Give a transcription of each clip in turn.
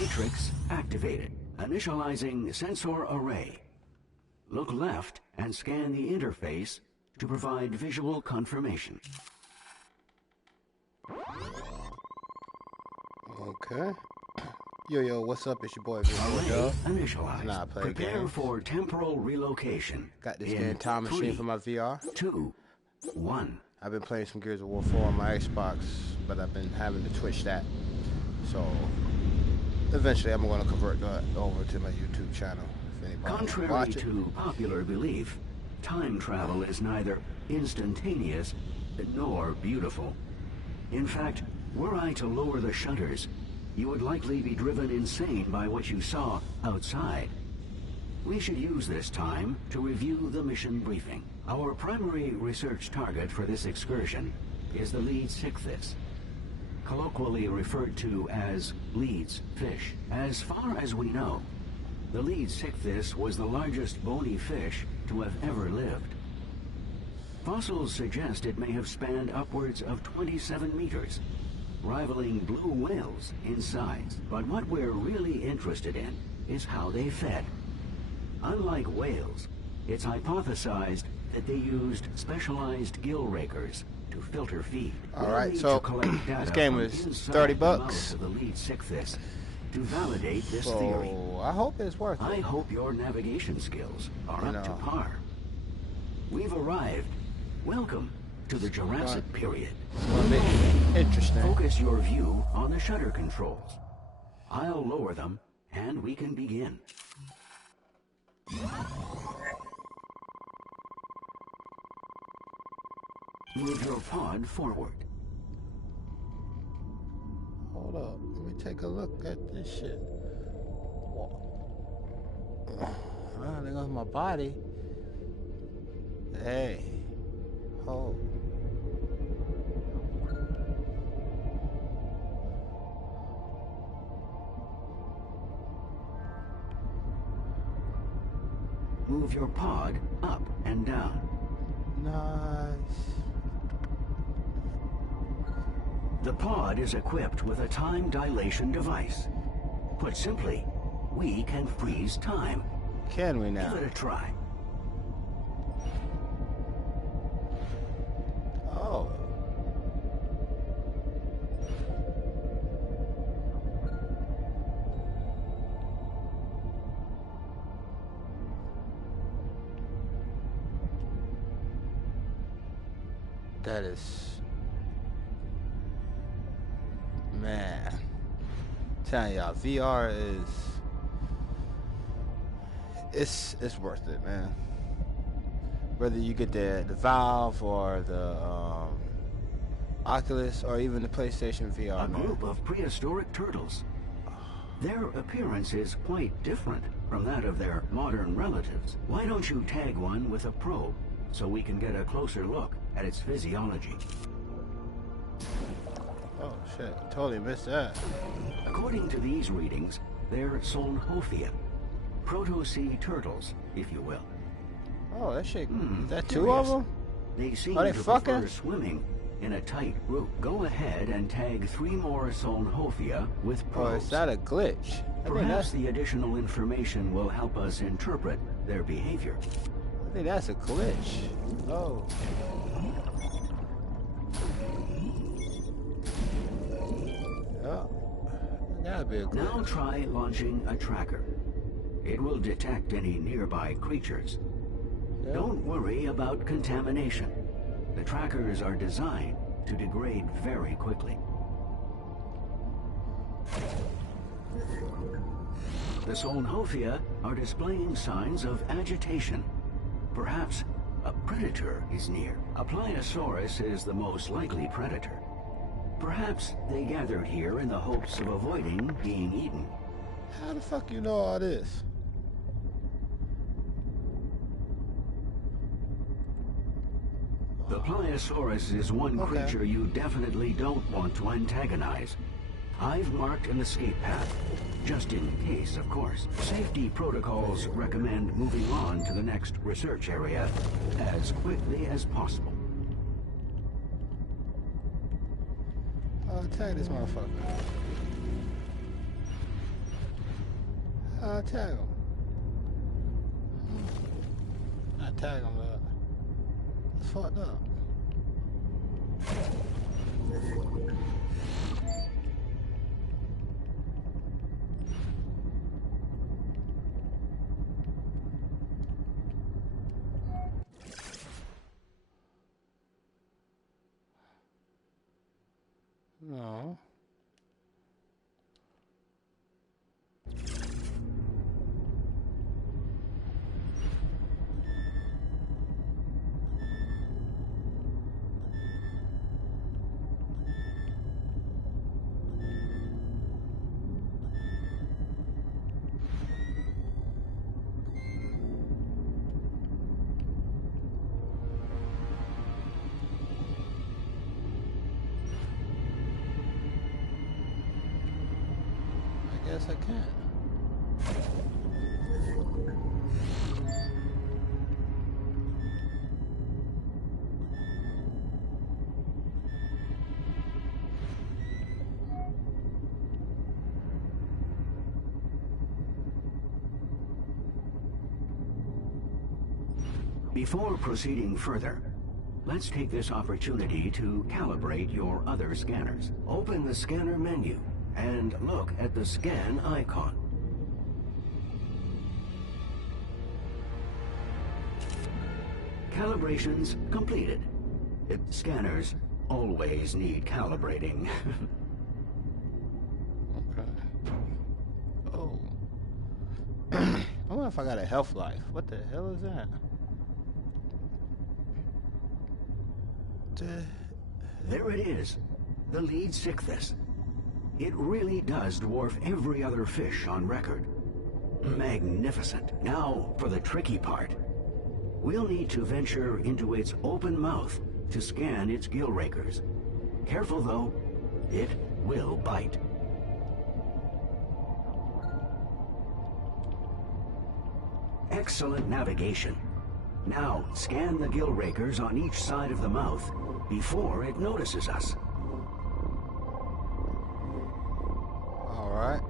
Matrix activated. Initializing sensor array. Look left and scan the interface to provide visual confirmation. Okay. Yo, what's up? It's your boy, Array initialized. Nah, I play Prepare games. for temporal relocation. Got this game time machine for my VR. 2, 1. I've been playing some Gears of War 4 on my Xbox, but I've been having to Twitch that. So eventually I'm going to convert that over to my YouTube channel. If anybody Contrary watch it. to popular belief, time travel is neither instantaneous nor beautiful. In fact, were I to lower the shutters, you would likely be driven insane by what you saw outside. We should use this time to review the mission briefing. Our primary research target for this excursion is the Leeds Ichthys, colloquially referred to as Leeds fish. As far as we know, the Leeds Ichthys was the largest bony fish to have ever lived. Fossils suggest it may have spanned upwards of 27 meters, rivaling blue whales in size. But what we're really interested in is how they fed. Unlike whales, it's hypothesized that they used specialized gill rakers to filter feed. Alright, so this game was $30. The Leeds Ichthys to validate this theory. I hope it's worth it. I hope your navigation skills are up to par. We've arrived. Welcome to the Jurassic period. It's going to be interesting. Focus your view on the shutter controls. I'll lower them, and we can begin. Move your pod forward. Hold up. Let me take a look at this shit. Oh, there goes my body. Hey. Oh. Move your pod up and down. Nice. The pod is equipped with a time dilation device. Put simply, we can freeze time. Can we now? Give it a try. Oh. That is, man, telling y'all, VR is it's worth it, man. Whether you get the Valve or the Oculus or even the PlayStation VR. A group of prehistoric turtles. Their appearance is quite different from that of their modern relatives. Why don't you tag one with a probe so we can get a closer look at its physiology? Oh shit, totally missed that. According to these readings, they're Solnhophia, proto-sea turtles, if you will. Oh, that shit, is that two of them? They seem Are they to fucking? prefer swimming in a tight group. Go ahead and tag 3 more Solnhophia with Oh, probes. is that a glitch? I think Perhaps the additional information will help us interpret their behavior. that's a glitch. Oh. Oh. Gotta be a glitch. Now try launching a tracker. It will detect any nearby creatures. Yeah. Don't worry about contamination. The trackers are designed to degrade very quickly. The Solnhophia are displaying signs of agitation. Perhaps a predator is near. A Pliosaurus is the most likely predator. Perhaps they gathered here in the hopes of avoiding being eaten. How the fuck you know all this? The Pliosaurus is one creature you definitely don't want to antagonize. I've marked an escape path, just in case, of course. Safety protocols recommend moving on to the next research area as quickly as possible. Tag this motherfucker. Tag him. I tag him, it's fucked up. No. Yes, I can. Before proceeding further, let's take this opportunity to calibrate your other scanners. Open the scanner menu and look at the scan icon. Calibrations completed. Scanners always need calibrating. Okay. Oh. I wonder if I got a health life. What the hell is that? There it is. The lead sickness. It really does dwarf every other fish on record. Magnificent. Now for the tricky part. We'll need to venture into its open mouth to scan its gill rakers. Careful though, it will bite. Excellent navigation. Now scan the gill rakers on each side of the mouth before it notices us. Alright.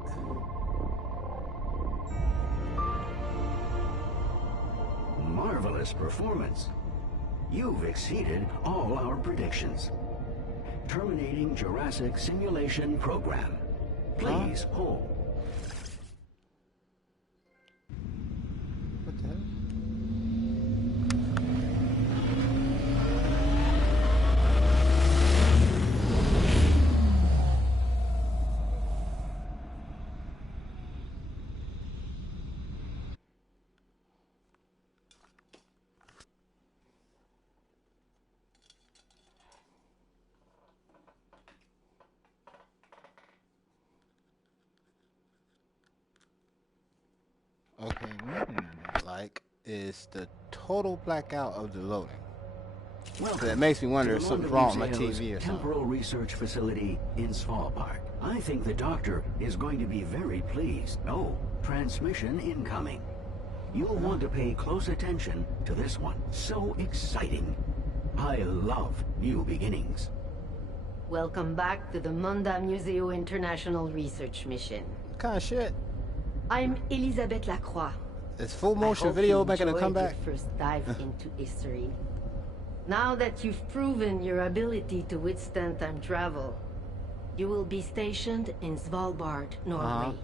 Marvelous performance. You've exceeded all our predictions. Terminating Jurassic simulation program. Please hold. What the hell? Okay, like is the total blackout of the loading. Well, that makes me wonder if something's wrong with my TV or something. Temporal research facility in Svalbard. I think the doctor is going to be very pleased. Oh, transmission incoming. You'll want to pay close attention to this one. So exciting. I love new beginnings. Welcome back to the Monda Museo International Research Mission. What kind of shit? I'm Elisabeth Lacroix. Is full motion video making a comeback? Your first dive into history. Now that you've proven your ability to withstand time travel, you will be stationed in Svalbard, Norway.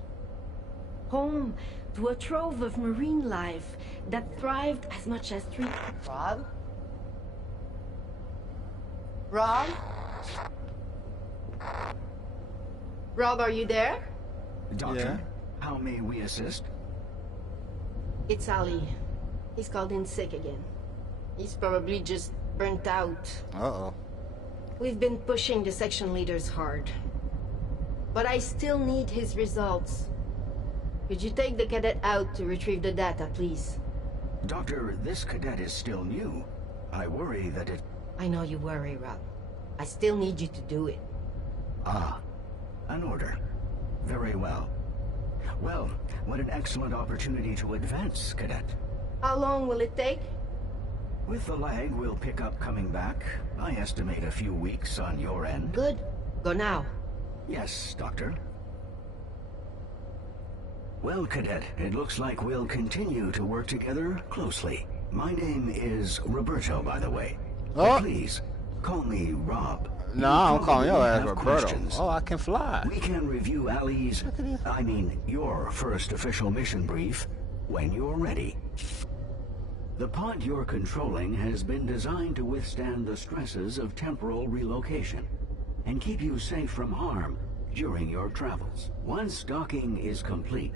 Home to a trove of marine life that thrived as much as 3... Rob? Rob? Rob, are you there? Doctor, yeah. How may we assist? It's Ali. He's called in sick again. He's probably just burnt out. Uh-oh. We've been pushing the section leaders hard. But I still need his results. Could you take the cadet out to retrieve the data, please? Doctor, this cadet is still new. I worry that it... I know you worry, Rob. I still need you to do it. Ah, an order. Very well. Well, what an excellent opportunity to advance, cadet. How long will it take? With the lag we'll pick up coming back, I estimate a few weeks on your end. Good. Go now. Yes, Doctor. Well, Cadet, it looks like we'll continue to work together closely. My name is Roberto, by the way. Oh. Please, call me Rob. No, I'm calling your ass Roberto. Questions. Oh, I can fly. We can review Ali's, your first official mission brief when you're ready. The pod you're controlling has been designed to withstand the stresses of temporal relocation and keep you safe from harm during your travels. Once docking is complete,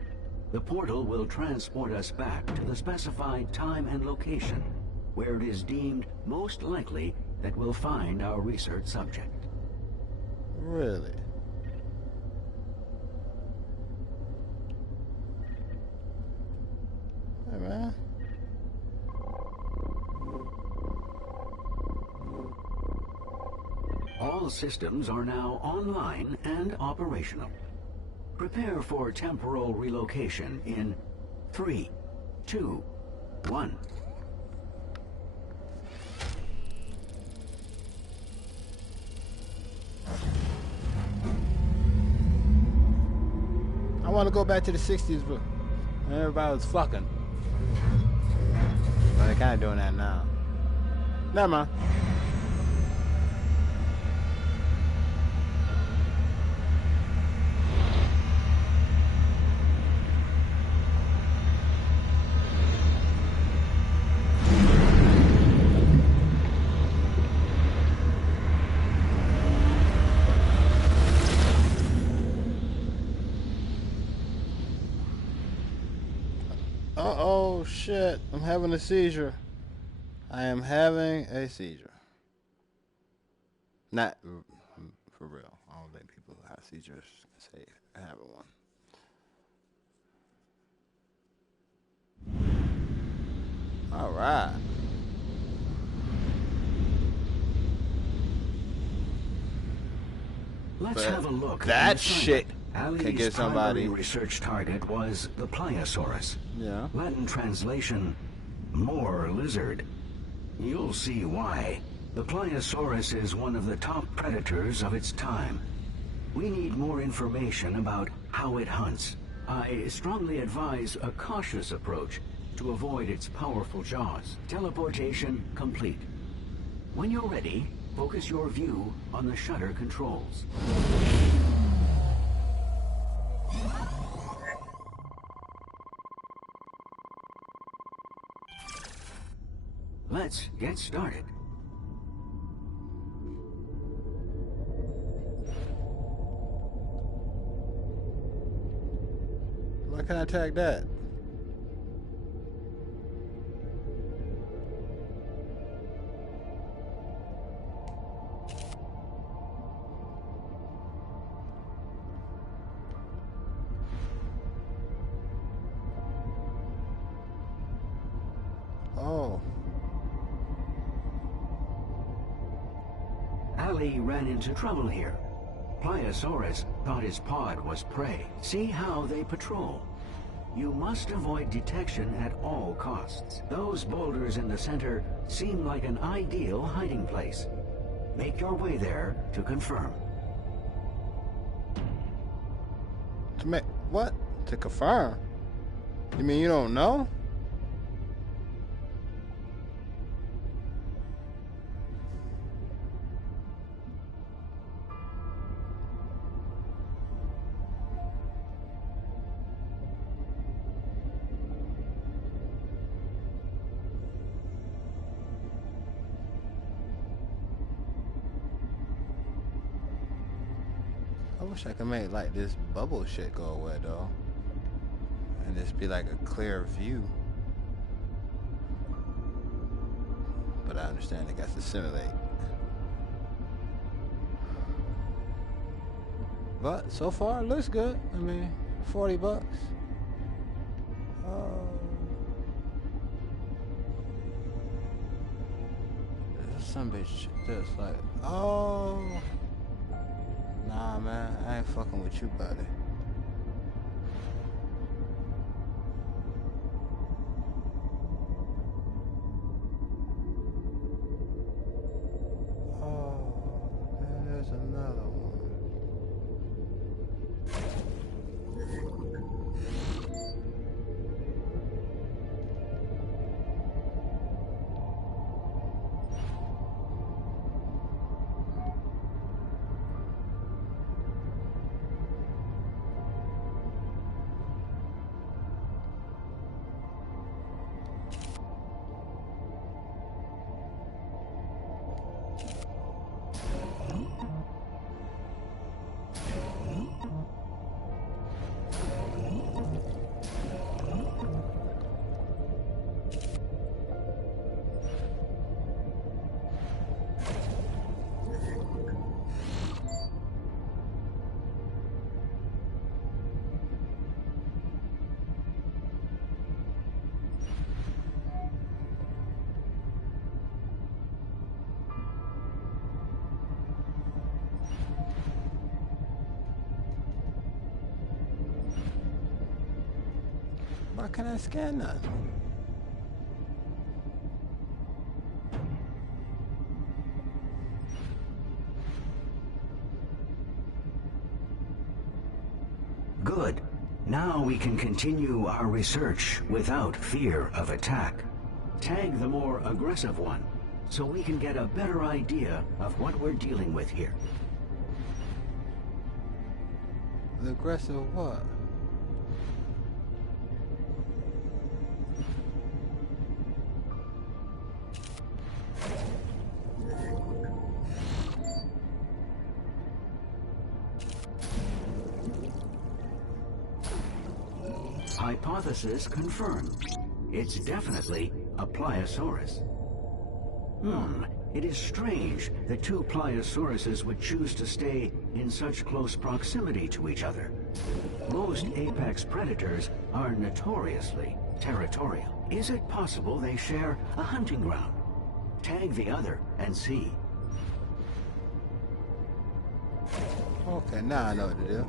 the portal will transport us back to the specified time and location where it is deemed most likely that we'll find our research subject. Really? Hey, man. All systems are now online and operational. Prepare for temporal relocation in 3, 2, 1. I want to go back to the 60s, but everybody was fucking. Well, they're kind of doing that now. Never mind. Uh-oh, shit. I'm having a seizure. I am having a seizure. Not for real. I don't think people who have seizures say having one. All right. Let's have a look. That shit Ali's can get somebody. Primary research target was the Pliosaurus. Yeah. Latin translation, more lizard. You'll see why. The Pliosaurus is one of the top predators of its time. We need more information about how it hunts. I strongly advise a cautious approach to avoid its powerful jaws. Teleportation complete. When you're ready, focus your view on the shutter controls. Let's get started. Why can't I tag that? Oh. Ali ran into trouble here. Pliosaurus thought his pod was prey. See how they patrol. You must avoid detection at all costs. Those boulders in the center seem like an ideal hiding place. Make your way there to confirm. To make what? To confirm? You mean you don't know? I wish I could make like this bubble shit go away though. And just be like a clear view. But I understand it got to simulate. But so far it looks good. I mean, $40. There's some bitch just like, oh. Nah, man, I ain't fucking with you, buddy. Oh, man, there's another one. Why can't I scan none? Good. Now we can continue our research without fear of attack. Tag the more aggressive one, so we can get a better idea of what we're dealing with here. The aggressive what? Hypothesis confirmed. It's definitely a Pliosaurus. It is strange that two Pliosauruses would choose to stay in such close proximity to each other. Most apex predators are notoriously territorial. Is it possible they share a hunting ground? Tag the other and see. Okay, now I know what to do.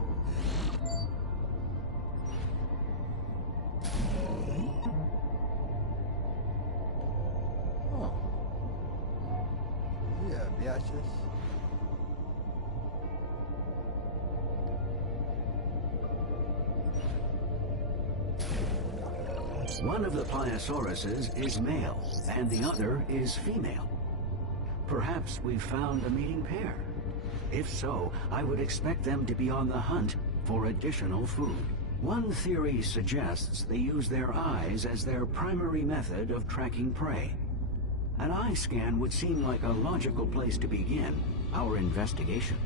One of the Pliosauruses is male, and the other is female. Perhaps we've found a mating pair. If so, I would expect them to be on the hunt for additional food. One theory suggests they use their eyes as their primary method of tracking prey. An eye scan would seem like a logical place to begin our investigation.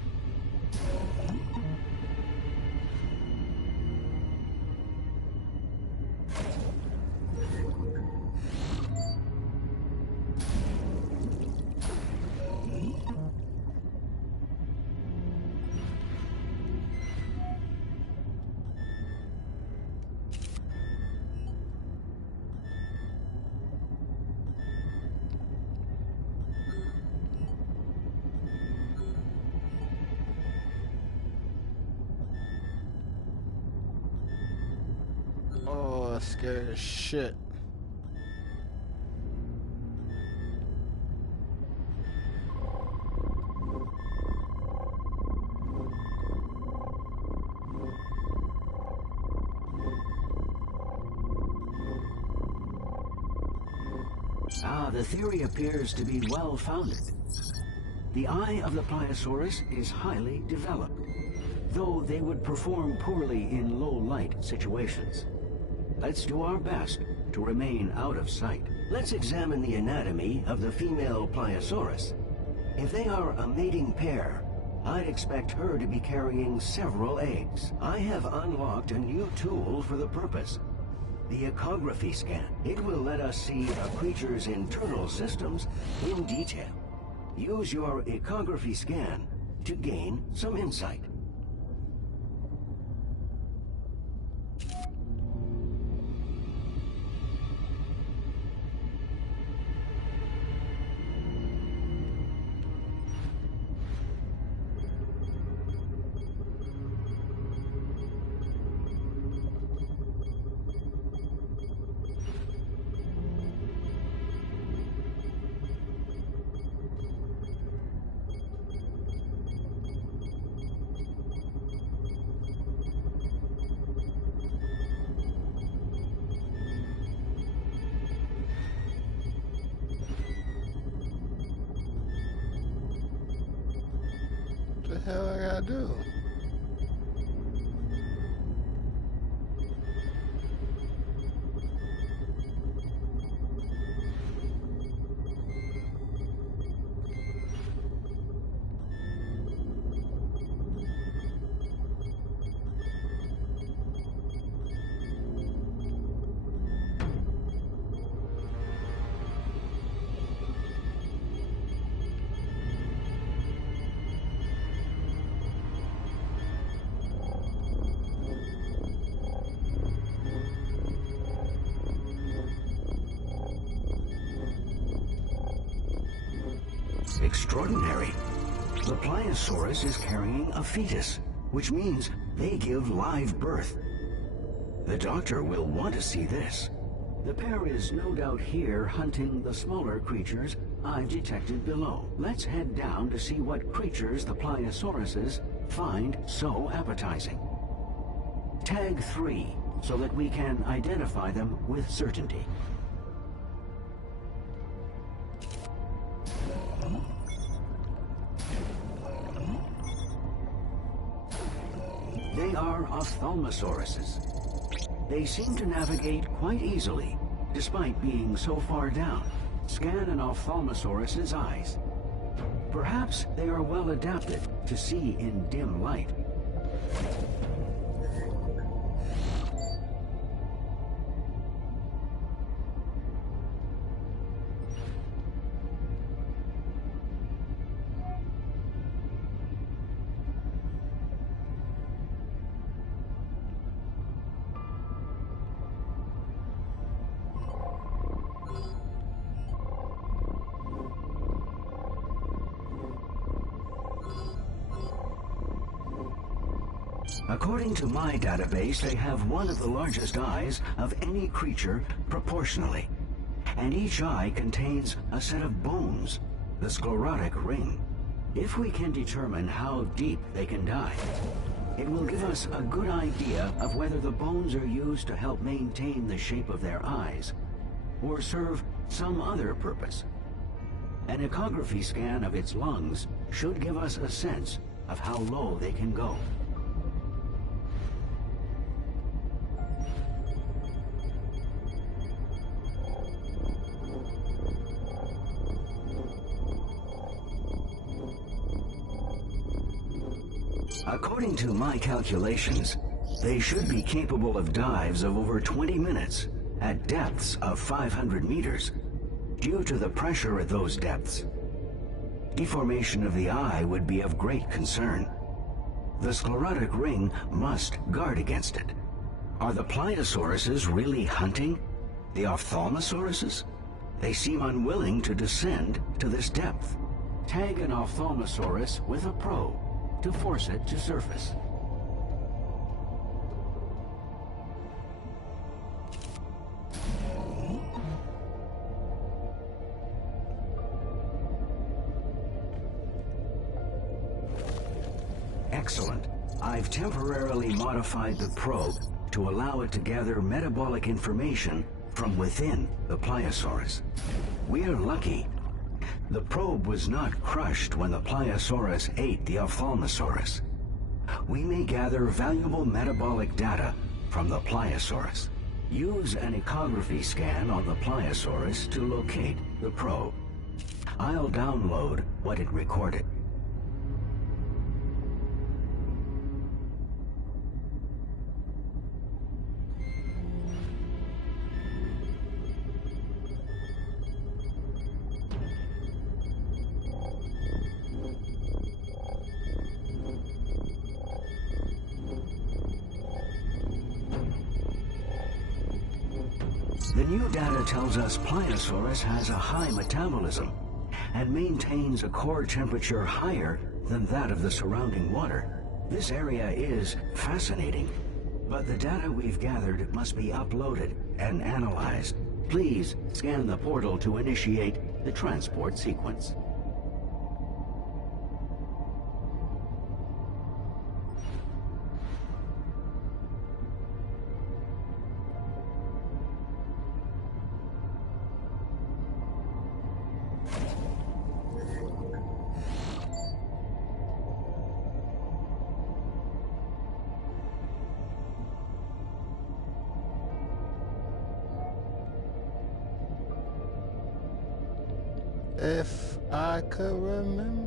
Oh, that's scary as shit. The theory appears to be well-founded. The eye of the Pliosaurus is highly developed, though they would perform poorly in low-light situations. Let's do our best to remain out of sight. Let's examine the anatomy of the female Pliosaurus. If they are a mating pair, I'd expect her to be carrying several eggs. I have unlocked a new tool for the purpose. The ecography scan. It will let us see a creature's internal systems in detail. Use your ecography scan to gain some insight. What the hell I gotta do? Extraordinary. The Pliosaurus is carrying a fetus, which means they give live birth. The doctor will want to see this. The pair is no doubt here hunting the smaller creatures I've detected below. Let's head down to see what creatures the Pliosauruses find so appetizing. Tag 3, so that we can identify them with certainty. They are ophthalmosauruses. They seem to navigate quite easily, despite being so far down. Scan an ophthalmosaurus's eyes. Perhaps they are well adapted to see in dim light. According to my database, they have one of the largest eyes of any creature proportionally. And each eye contains a set of bones, the sclerotic ring. If we can determine how deep they can dive, it will give us a good idea of whether the bones are used to help maintain the shape of their eyes, or serve some other purpose. An echography scan of its lungs should give us a sense of how low they can go. According to my calculations, they should be capable of dives of over 20 minutes at depths of 500 meters. Due to the pressure at those depths, deformation of the eye would be of great concern. The sclerotic ring must guard against it. Are the Pliosauruses really hunting the ophthalmosauruses? They seem unwilling to descend to this depth. Tag an ophthalmosaurus with a probe to force it to surface. Excellent. I've temporarily modified the probe to allow it to gather metabolic information from within the Pliosaurus. We're lucky. The probe was not crushed when the Pliosaurus ate the Ophthalmosaurus. We may gather valuable metabolic data from the Pliosaurus. Use an echography scan on the Pliosaurus to locate the probe. I'll download what it recorded. The new data tells us Pliosaurus has a high metabolism and maintains a core temperature higher than that of the surrounding water. This area is fascinating, but the data we've gathered must be uploaded and analyzed. Please scan the portal to initiate the transport sequence. If I could remember.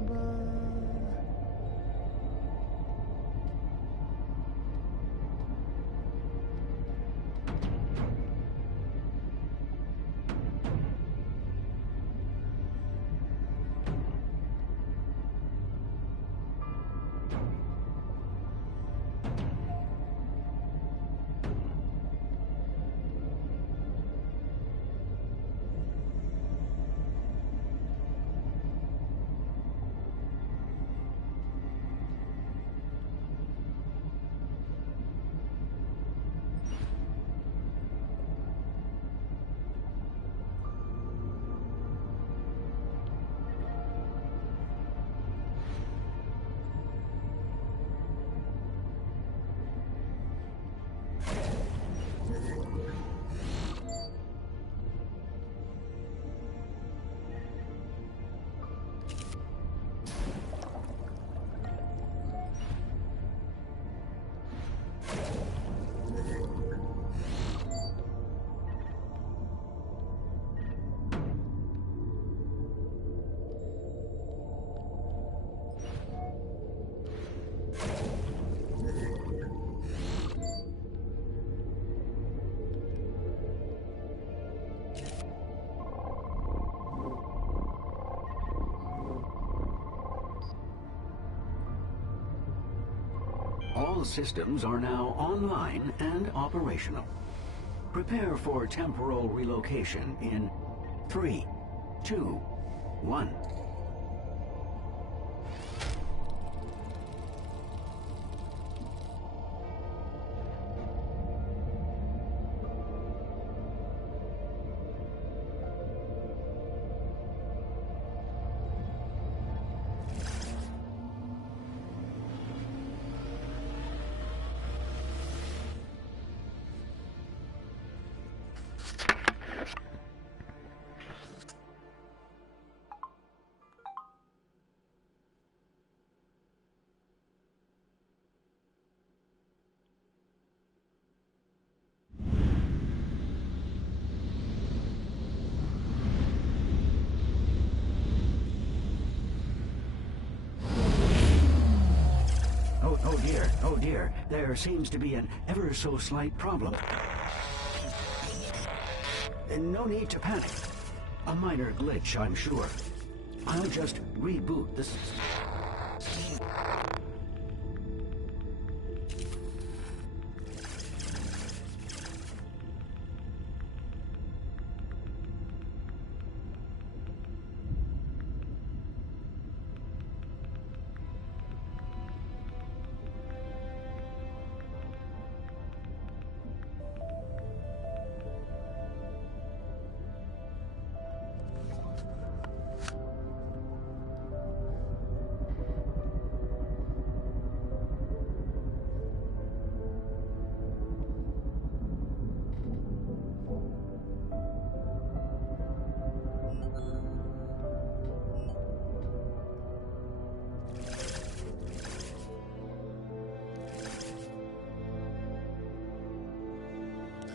All systems are now online and operational. Prepare for temporal relocation in 3, 2, 1. Oh dear, there seems to be an ever so slight problem. No need to panic. A minor glitch, I'm sure. I'll just reboot the system.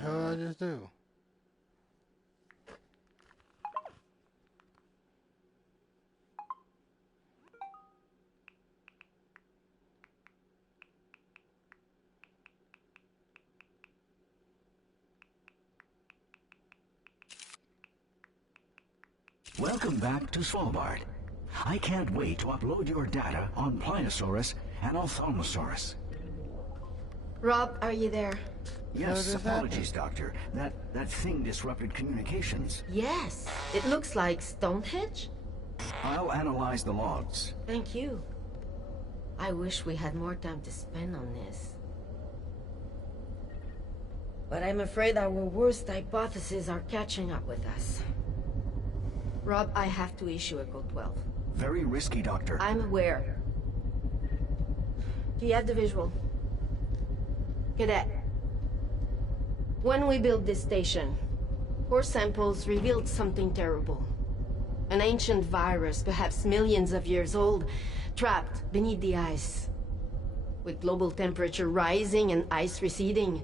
What did I just do? Welcome back to Svalbard. I can't wait to upload your data on Pliosaurus and Ophthalmosaurus. Rob, are you there? Yes, apologies, Doctor. That thing disrupted communications. Yes, it looks like Stonehenge. I'll analyze the logs. Thank you. I wish we had more time to spend on this. But I'm afraid our worst hypotheses are catching up with us. Rob, I have to issue a Code 12. Very risky, Doctor. I'm aware. Do you have the visual? Cadet. When we built this station, core samples revealed something terrible. An ancient virus, perhaps millions of years old, trapped beneath the ice. With global temperature rising and ice receding,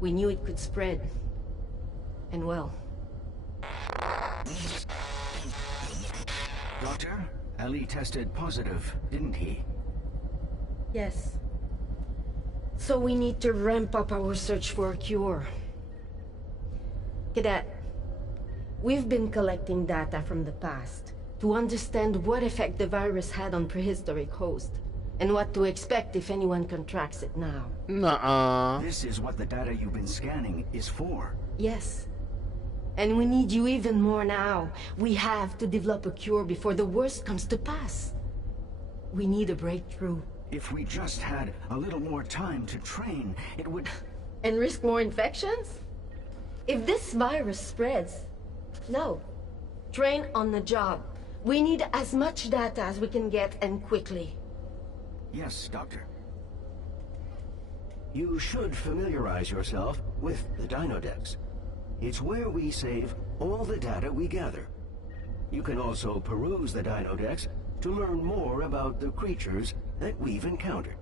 we knew it could spread. And well... Doctor, Ali tested positive, didn't he? Yes. So we need to ramp up our search for a cure. Cadet, we've been collecting data from the past to understand what effect the virus had on prehistoric hosts, and what to expect if anyone contracts it now. Nuh-uh. This is what the data you've been scanning is for. Yes. And we need you even more now. We have to develop a cure before the worst comes to pass. We need a breakthrough. If we just had a little more time to train, it would... And risk more infections? If this virus spreads, no. Train on the job. We need as much data as we can get, and quickly. Yes, Doctor. You should familiarize yourself with the Dinodex. It's where we save all the data we gather. You can also peruse the Dinodex to learn more about the creatures that we've encountered.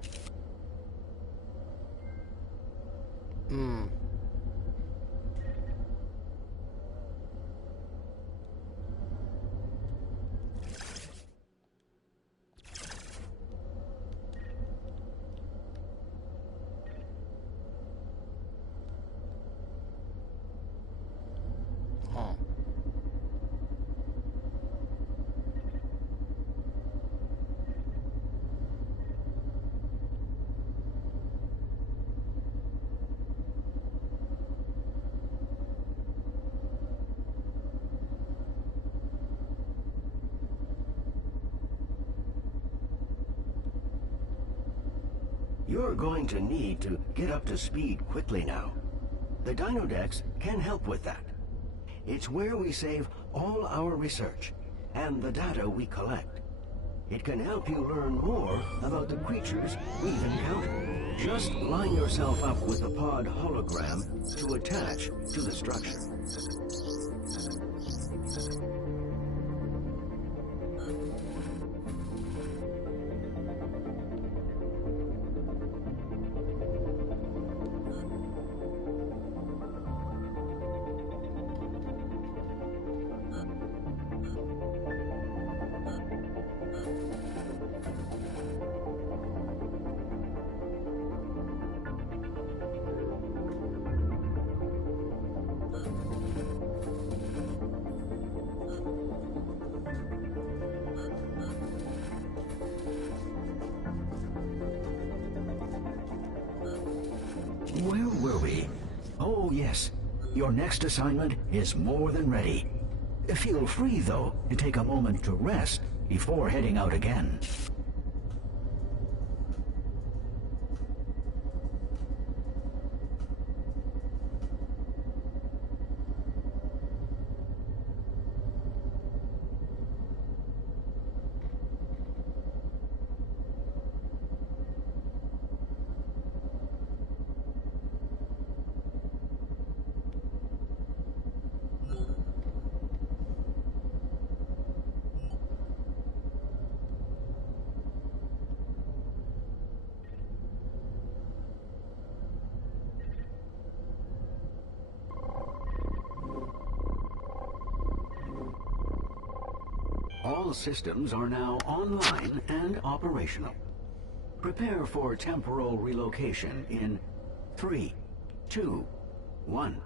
You're going to need to get up to speed quickly now. The Dinodex can help with that. It's where we save all our research and the data we collect. It can help you learn more about the creatures we've encountered. Just line yourself up with the pod hologram to attach to the structure. Where were we? Oh, yes. Your next assignment is more than ready. Feel free, though, to take a moment to rest before heading out again. All systems are now online and operational. Prepare for temporal relocation in 3, 2, 1.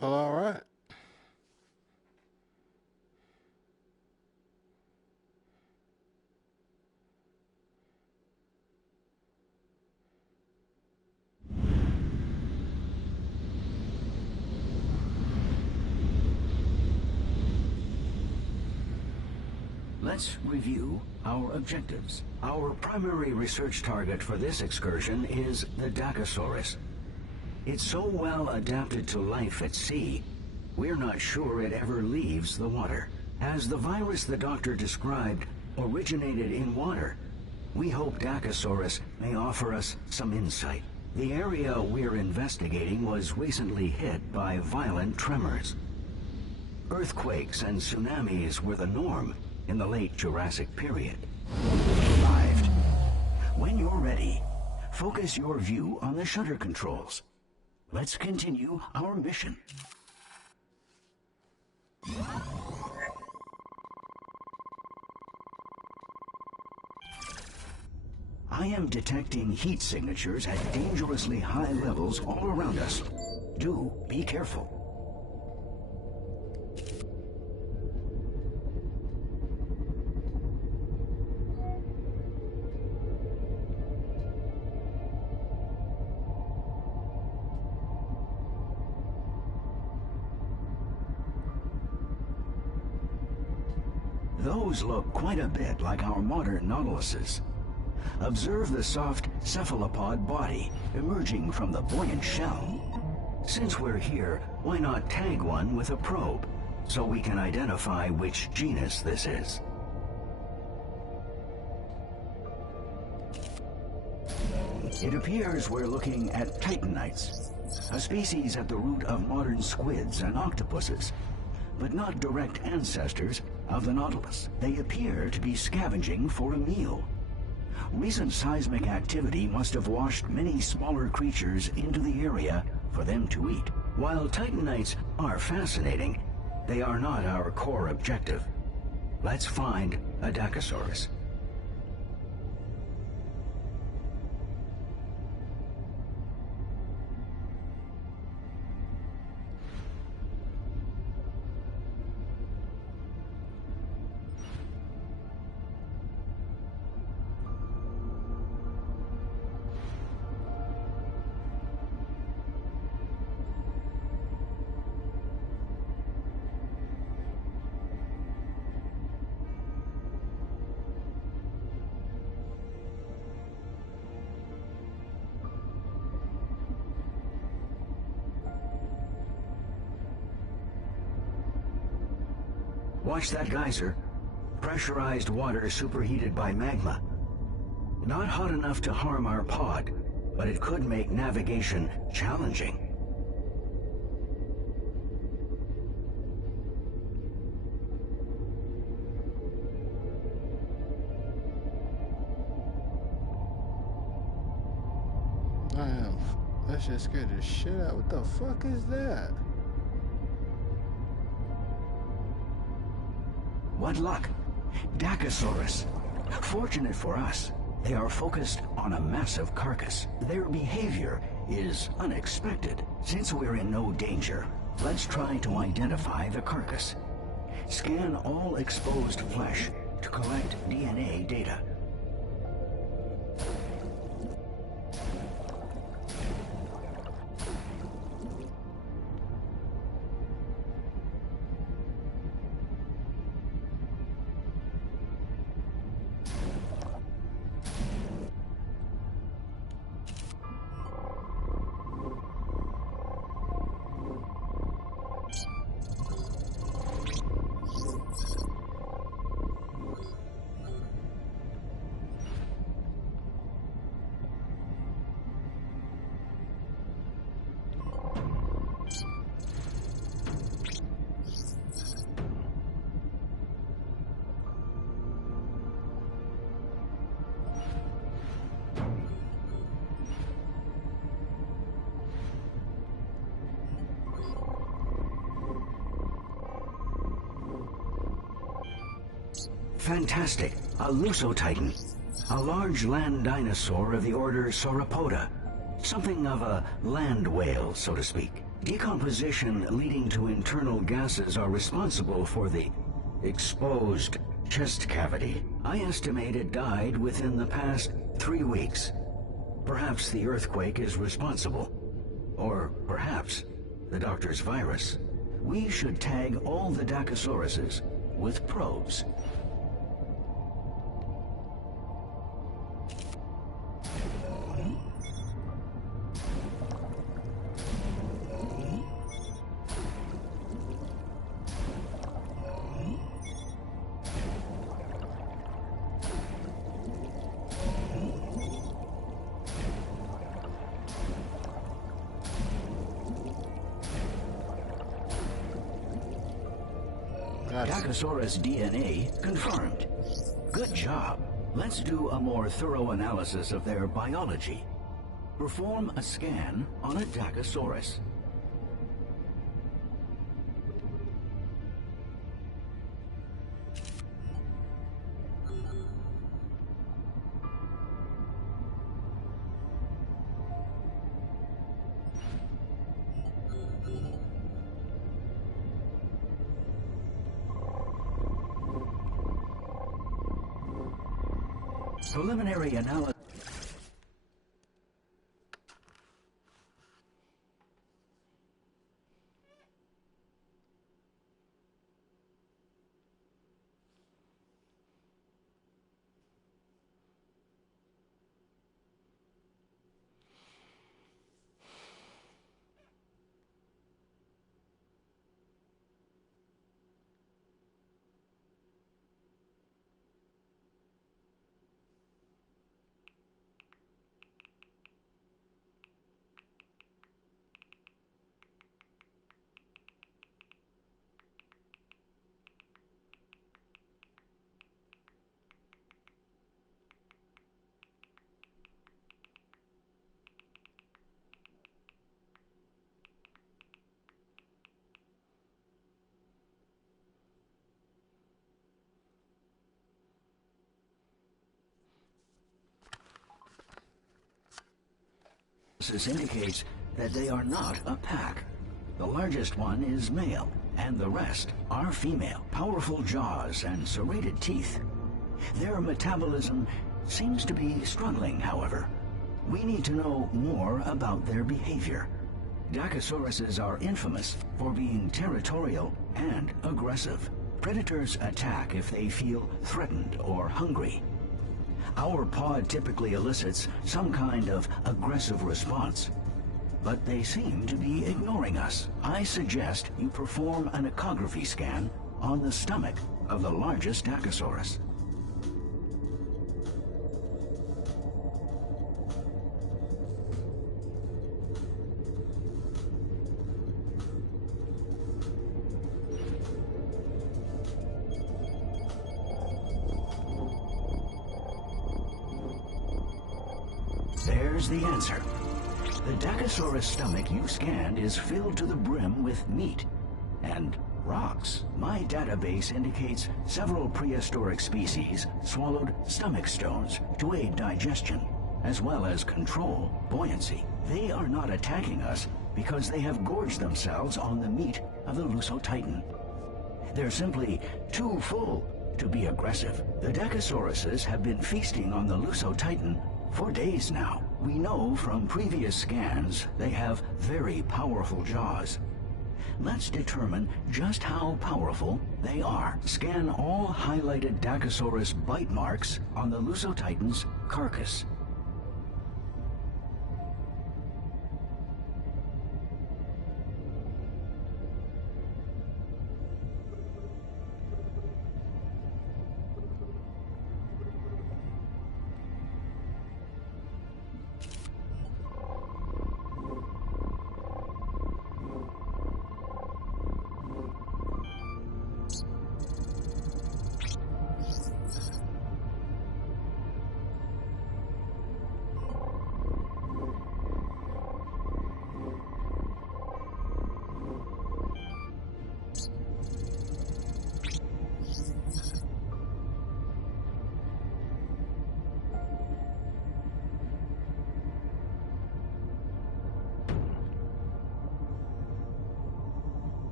Well, all right. Let's review our objectives. Our primary research target for this excursion is the Dacosaurus. It's so well adapted to life at sea, we're not sure it ever leaves the water. As the virus the doctor described originated in water, we hope Dacosaurus may offer us some insight. The area we're investigating was recently hit by violent tremors. Earthquakes and tsunamis were the norm in the late Jurassic period. Arrived. When you're ready, focus your view on the shutter controls. Let's continue our mission. I am detecting heat signatures at dangerously high levels all around us. Do be careful. Those look quite a bit like our modern Nautiluses. Observe the soft cephalopod body emerging from the buoyant shell. Since we're here, why not tag one with a probe so we can identify which genus this is? It appears we're looking at titanites, a species at the root of modern squids and octopuses, but not direct ancestors of the Nautilus. They appear to be scavenging for a meal. Recent seismic activity must have washed many smaller creatures into the area for them to eat. While Titanites are fascinating, they are not our core objective. Let's find a Dacosaurus. Watch that geyser. Pressurized water superheated by magma. Not hot enough to harm our pod, but it could make navigation challenging. Damn, that shit scared the shit out. What the fuck is that? What luck! Dacosaurus. Fortunate for us, they are focused on a massive carcass. Their behavior is unexpected. Since we're in no danger, let's try to identify the carcass. Scan all exposed flesh to collect DNA data. Fantastic! A Lusotitan. A large land dinosaur of the order Sauropoda. Something of a land whale, so to speak. Decomposition leading to internal gases are responsible for the exposed chest cavity. I estimate it died within the past 3 weeks. Perhaps the earthquake is responsible. Or perhaps the doctor's virus. We should tag all the Dacosauruses with probes. Dacosaurus DNA confirmed. Good job. Let's do a more thorough analysis of their biology. Perform a scan on a Dacosaurus. Preliminary analysis. analysis indicates that they are not a pack. The largest one is male, and the rest are female. Powerful jaws and serrated teeth. Their metabolism seems to be struggling, however. We need to know more about their behavior. Dacosauruses are infamous for being territorial and aggressive. Predators attack if they feel threatened or hungry. Our pod typically elicits some kind of aggressive response, but they seem to be ignoring us. I suggest you perform an ecography scan on the stomach of the largest Dacosaurus. There's the answer. The Dacosaurus stomach you scanned is filled to the brim with meat and rocks. My database indicates several prehistoric species swallowed stomach stones to aid digestion, as well as control buoyancy. They are not attacking us because they have gorged themselves on the meat of the Lusotitan. They're simply too full to be aggressive. The Dacosauruses have been feasting on the Lusotitan for days now. We know from previous scans they have very powerful jaws. Let's determine just how powerful they are. Scan all highlighted Dacosaurus bite marks on the Lusotitan's carcass.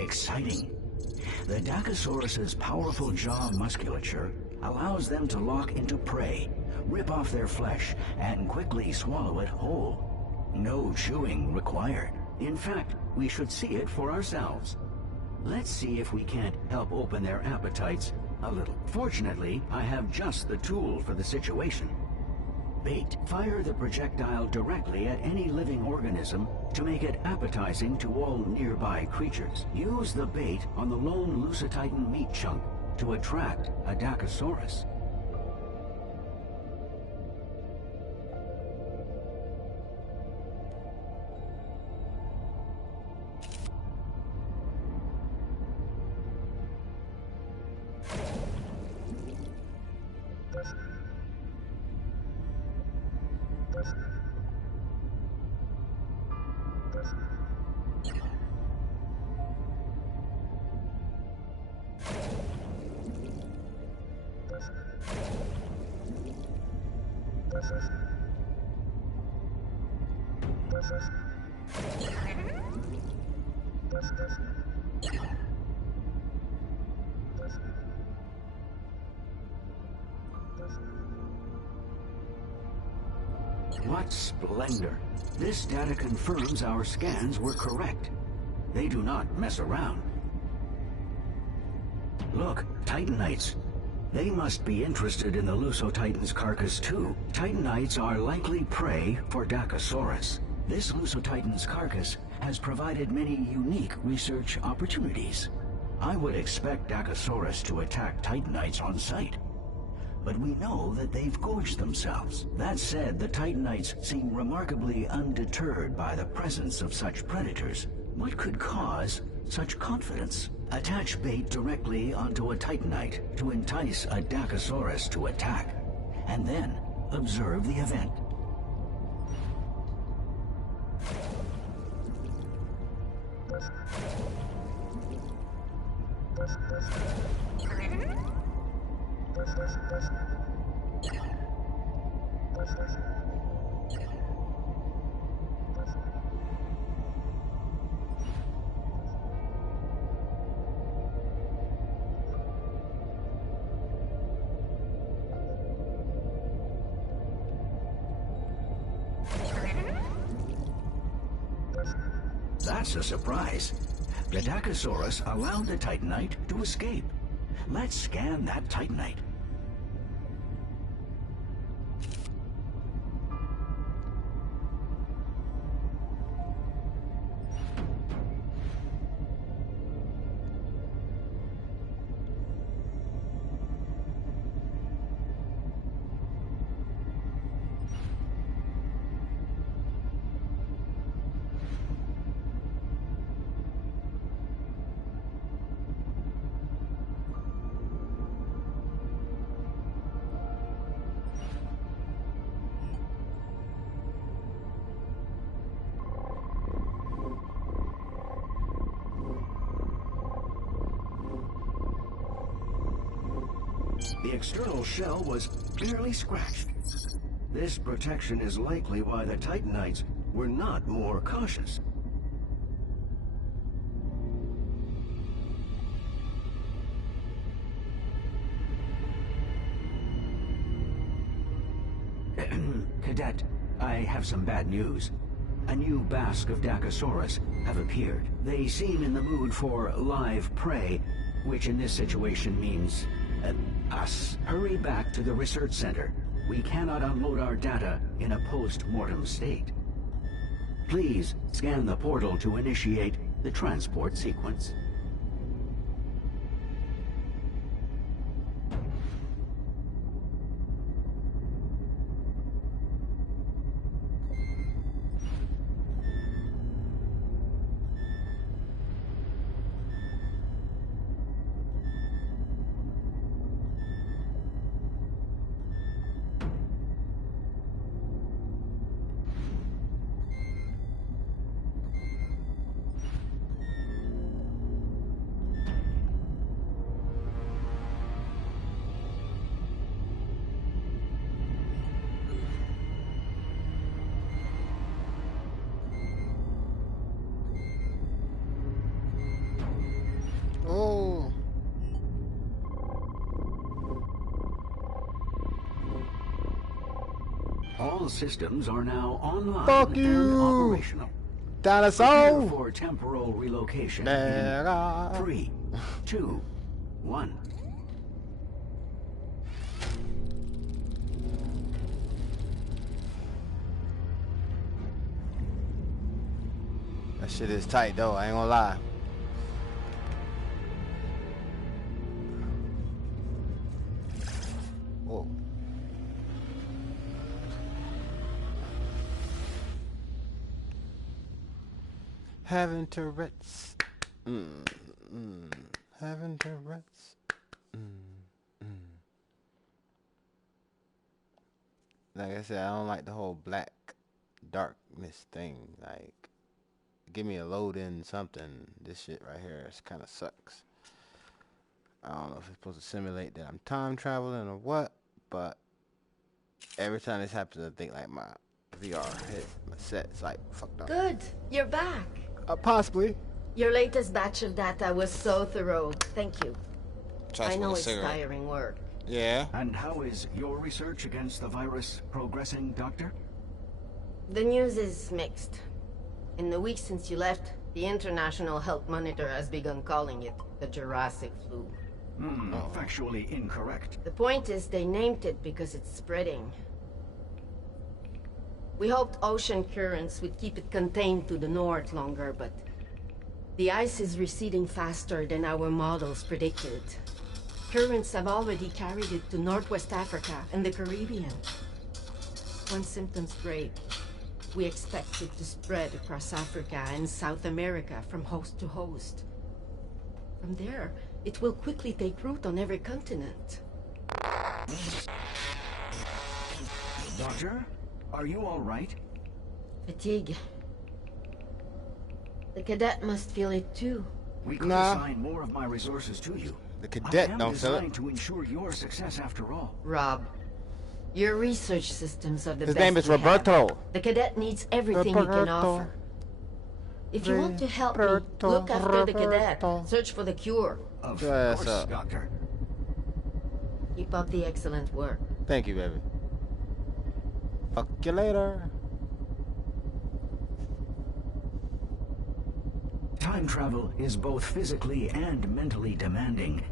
Exciting. The Dacosaurus's powerful jaw musculature allows them to lock into prey, rip off their flesh, and quickly swallow it whole. No chewing required. In fact, we should see it for ourselves. Let's see if we can't help open their appetites a little. Fortunately, I have just the tool for the situation. Bait. Fire the projectile directly at any living organism to make it appetizing to all nearby creatures. Use the bait on the lone Lusotitan meat chunk to attract a Dacosaurus. What splendor! This data confirms our scans were correct. They do not mess around. Look, Titanites. They must be interested in the Lusotitan's carcass too. Titanites are likely prey for Dacosaurus. This Lusotitan's carcass has provided many unique research opportunities. I would expect Dacosaurus to attack Titanites on sight. But we know that they've gorged themselves. That said, the Titanites seem remarkably undeterred by the presence of such predators. What could cause such confidence? Attach bait directly onto a Titanite to entice a Dacosaurus to attack, and then observe the event. That's a surprise. The Dacosaurus allowed the Titanite to escape. Let's scan that Titanite. The external shell was barely scratched. This protection is likely why the Titanites were not more cautious. Cadet, I have some bad news. A new bask of Dacosaurus have appeared. They seem in the mood for live prey, which in this situation means us. Hurry back to the research center. We cannot unload our data in a post-mortem state. Please scan the portal to initiate the transport sequence. All systems are now online. Fuck and you! Operational. Dinosaur! Prepare for temporal relocation. In 3, 2, 1. That shit is tight though, I ain't gonna lie. Whoa. Having Tourette's. Having Tourette's. Like I said, I don't like the whole black darkness thing. Like, give me a load in something. This shit right here is kind of sucks. I don't know if it's supposed to simulate that I'm time traveling or what, but every time this happens, I think like my VR hit my set's like fucked up. Good, you're back. Possibly. Your latest batch of data was so thorough. Thank you. I know it's cigarette. tiring work. Yeah. And how is your research against the virus progressing, Doctor? The news is mixed. In the week since you left, the International Health Monitor has begun calling it the Jurassic flu. Factually incorrect. The point is they named it because it's spreading. We hoped ocean currents would keep it contained to the north longer, but the ice is receding faster than our models predicted. Currents have already carried it to Northwest Africa and the Caribbean. When symptoms break, we expect it to spread across Africa and South America from host to host. From there, it will quickly take root on every continent. Doctor, are you all right? Fatigue. The cadet must feel it too. We could Nah. assign more of my resources to you. The cadet I am don't feel it. designed to ensure your success after all. Rob, your research systems are the His best name is we have. Roberto. The cadet needs everything he can Roberto. offer. If you want to help me, Roberto, look after the cadet. Roberto. Search for the cure. Of Your ass course, up. Doctor. Keep up the excellent work. Thank you, baby. Fuck you later. Time travel is both physically and mentally demanding.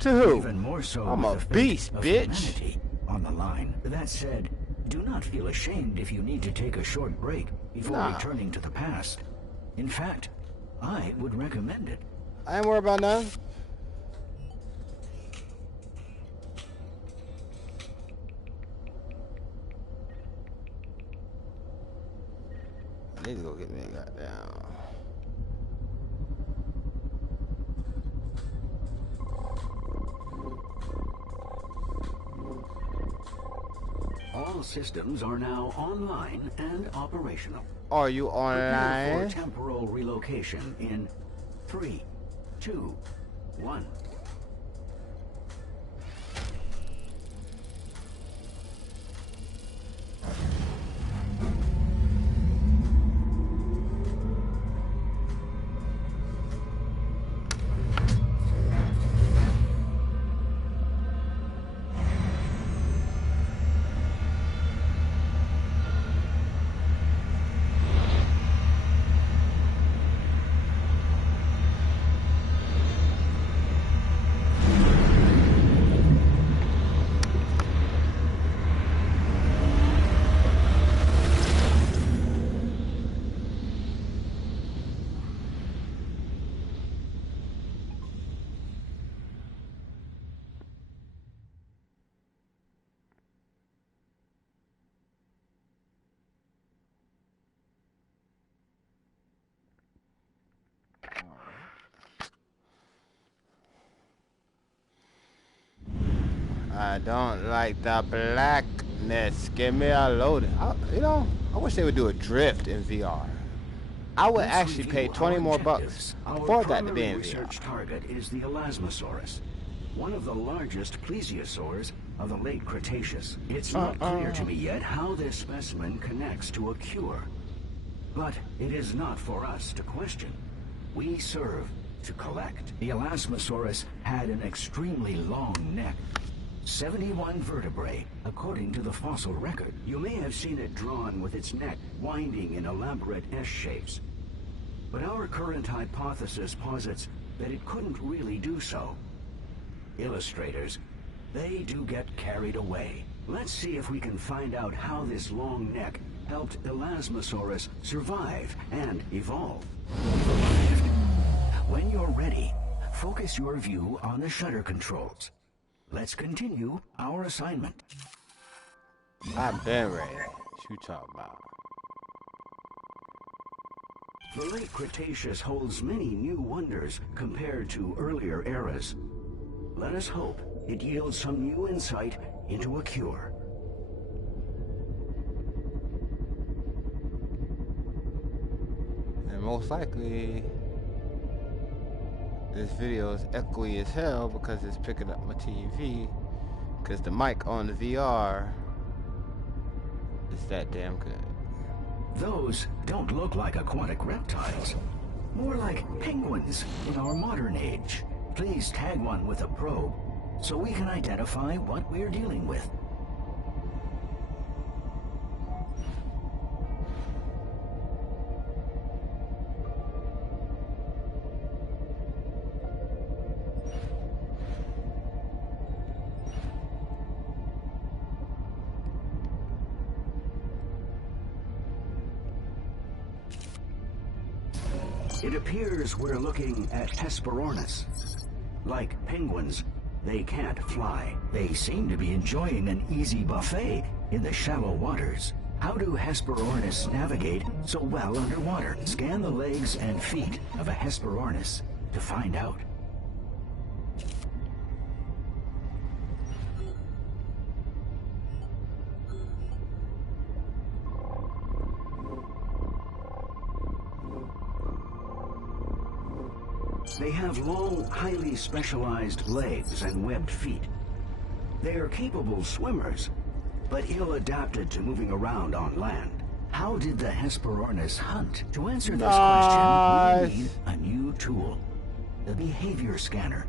To who? Even more so I'm with a the fate beast, of bitch. humanity on the line. That said, do not feel ashamed if you need to take a short break before Nah. returning to the past. In fact, I would recommend it. I ain't worried about nothing. I need to go get me a goddamn. All systems are now online and operational. Are you Prepare online? for temporal relocation in 3, 2, 1. I don't like the blackness. Give me a load. You know, I wish they would do a drift in VR. I would Let's actually pay review 20 our more objectives. bucks Our for that to be primary in VR. research target is the Elasmosaurus, one of the largest plesiosaurs of the late Cretaceous. It's not clear to me yet how this specimen connects to a cure. But it is not for us to question. We serve to collect. The Elasmosaurus had an extremely long neck. 71 vertebrae, according to the fossil record. You may have seen it drawn with its neck winding in elaborate S-shapes. But our current hypothesis posits that it couldn't really do so. Illustrators, they do get carried away. Let's see if we can find out how this long neck helped Elasmosaurus survive and evolve. When you're ready, focus your view on the shutter controls. Let's continue our assignment. I've been ready. What you talking about? The late Cretaceous holds many new wonders compared to earlier eras. Let us hope it yields some new insight into a cure. And most likely, this video is echoey as hell because it's picking up my TV. Because the mic on the VR is that damn good. Those don't look like aquatic reptiles. More like penguins in our modern age. Please tag one with a probe so we can identify what we're dealing with. It appears we're looking at Hesperornis. Like penguins, they can't fly. They seem to be enjoying an easy buffet in the shallow waters. How do Hesperornis navigate so well underwater? Scan the legs and feet of a Hesperornis to find out. They have long, highly specialized legs and webbed feet. They are capable swimmers, but ill-adapted to moving around on land. How did the Hesperornis hunt? To answer this question, we need a new tool. The behavior scanner.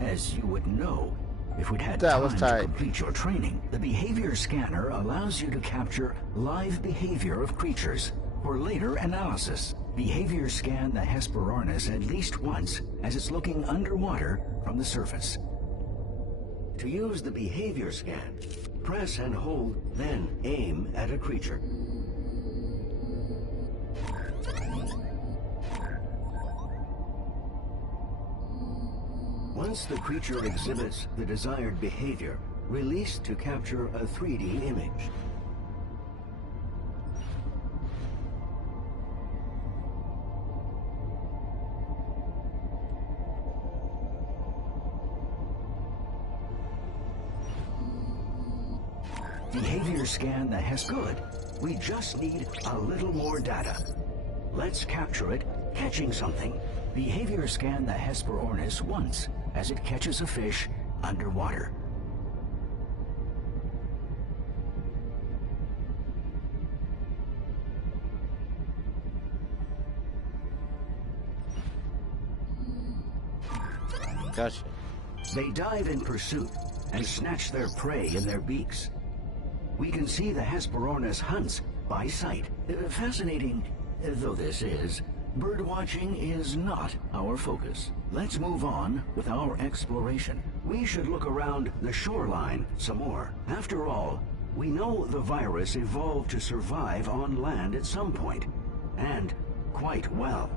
As you would know, if we'd had time to complete your training, the behavior scanner allows you to capture live behavior of creatures for later analysis. Behavior scan the Hesperornis at least once as it's looking underwater from the surface. To use the behavior scan, press and hold, then aim at a creature. Once the creature exhibits the desired behavior, release to capture a 3D image. Behavior scan the Good. We just need a little more data. Let's capture it, catching something. Behavior scan the Hesperornis once as it catches a fish underwater. Gotcha. They dive in pursuit and snatch their prey in their beaks. We can see the Hesperornis hunts by sight. Fascinating though this is, birdwatching is not our focus. Let's move on with our exploration. We should look around the shoreline some more. After all, we know the virus evolved to survive on land at some point, and quite well.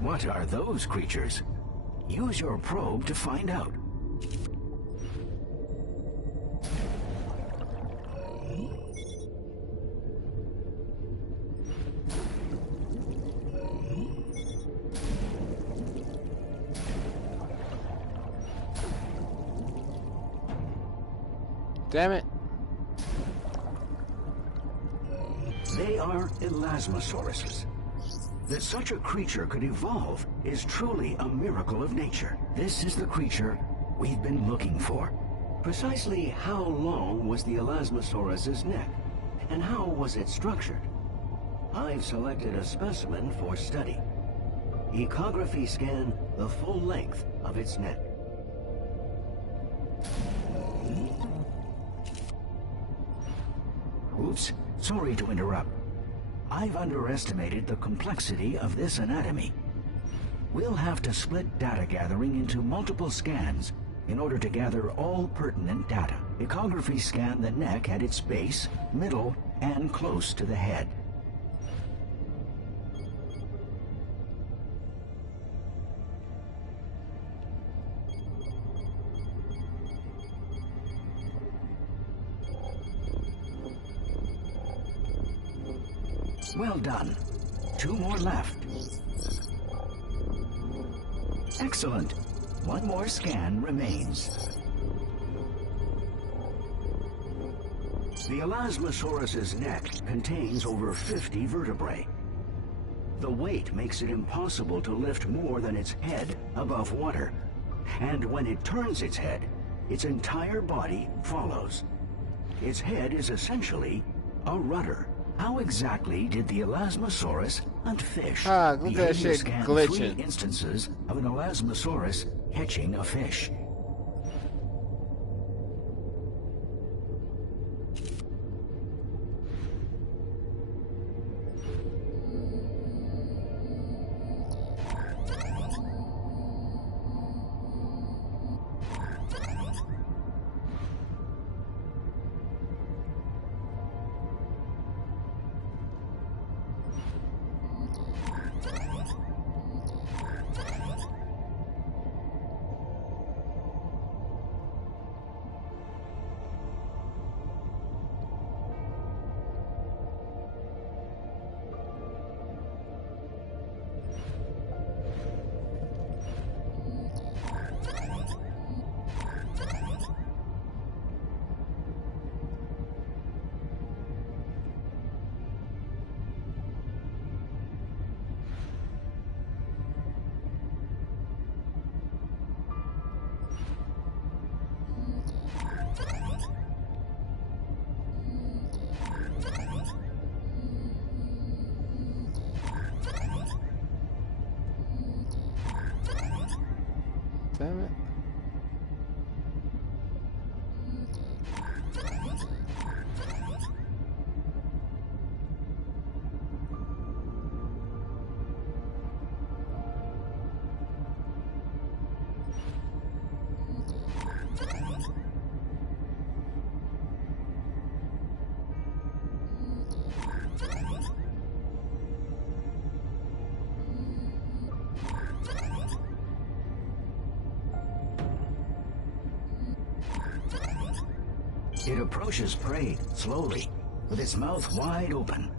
What are those creatures? Use your probe to find out. Damn it. They are elasmosauruses. That such a creature could evolve is truly a miracle of nature. This is the creature we've been looking for. Precisely how long was the Elasmosaurus's neck, and how was it structured? I've selected a specimen for study. Ecography scan the full length of its neck. Oops, sorry to interrupt. I've underestimated the complexity of this anatomy. We'll have to split data gathering into multiple scans in order to gather all pertinent data. Ecography scan the neck at its base, middle, and close to the head. Well done. 2 more left. Excellent. 1 more scan remains. The Elasmosaurus's neck contains over 50 vertebrae. The weight makes it impossible to lift more than its head above water. And when it turns its head, its entire body follows. Its head is essentially a rudder. How exactly did the Elasmosaurus hunt fish? Look at that shit glitching. 3 instances of an Elasmosaurus catching a fish. Damn it. It approaches prey slowly, with its mouth wide open.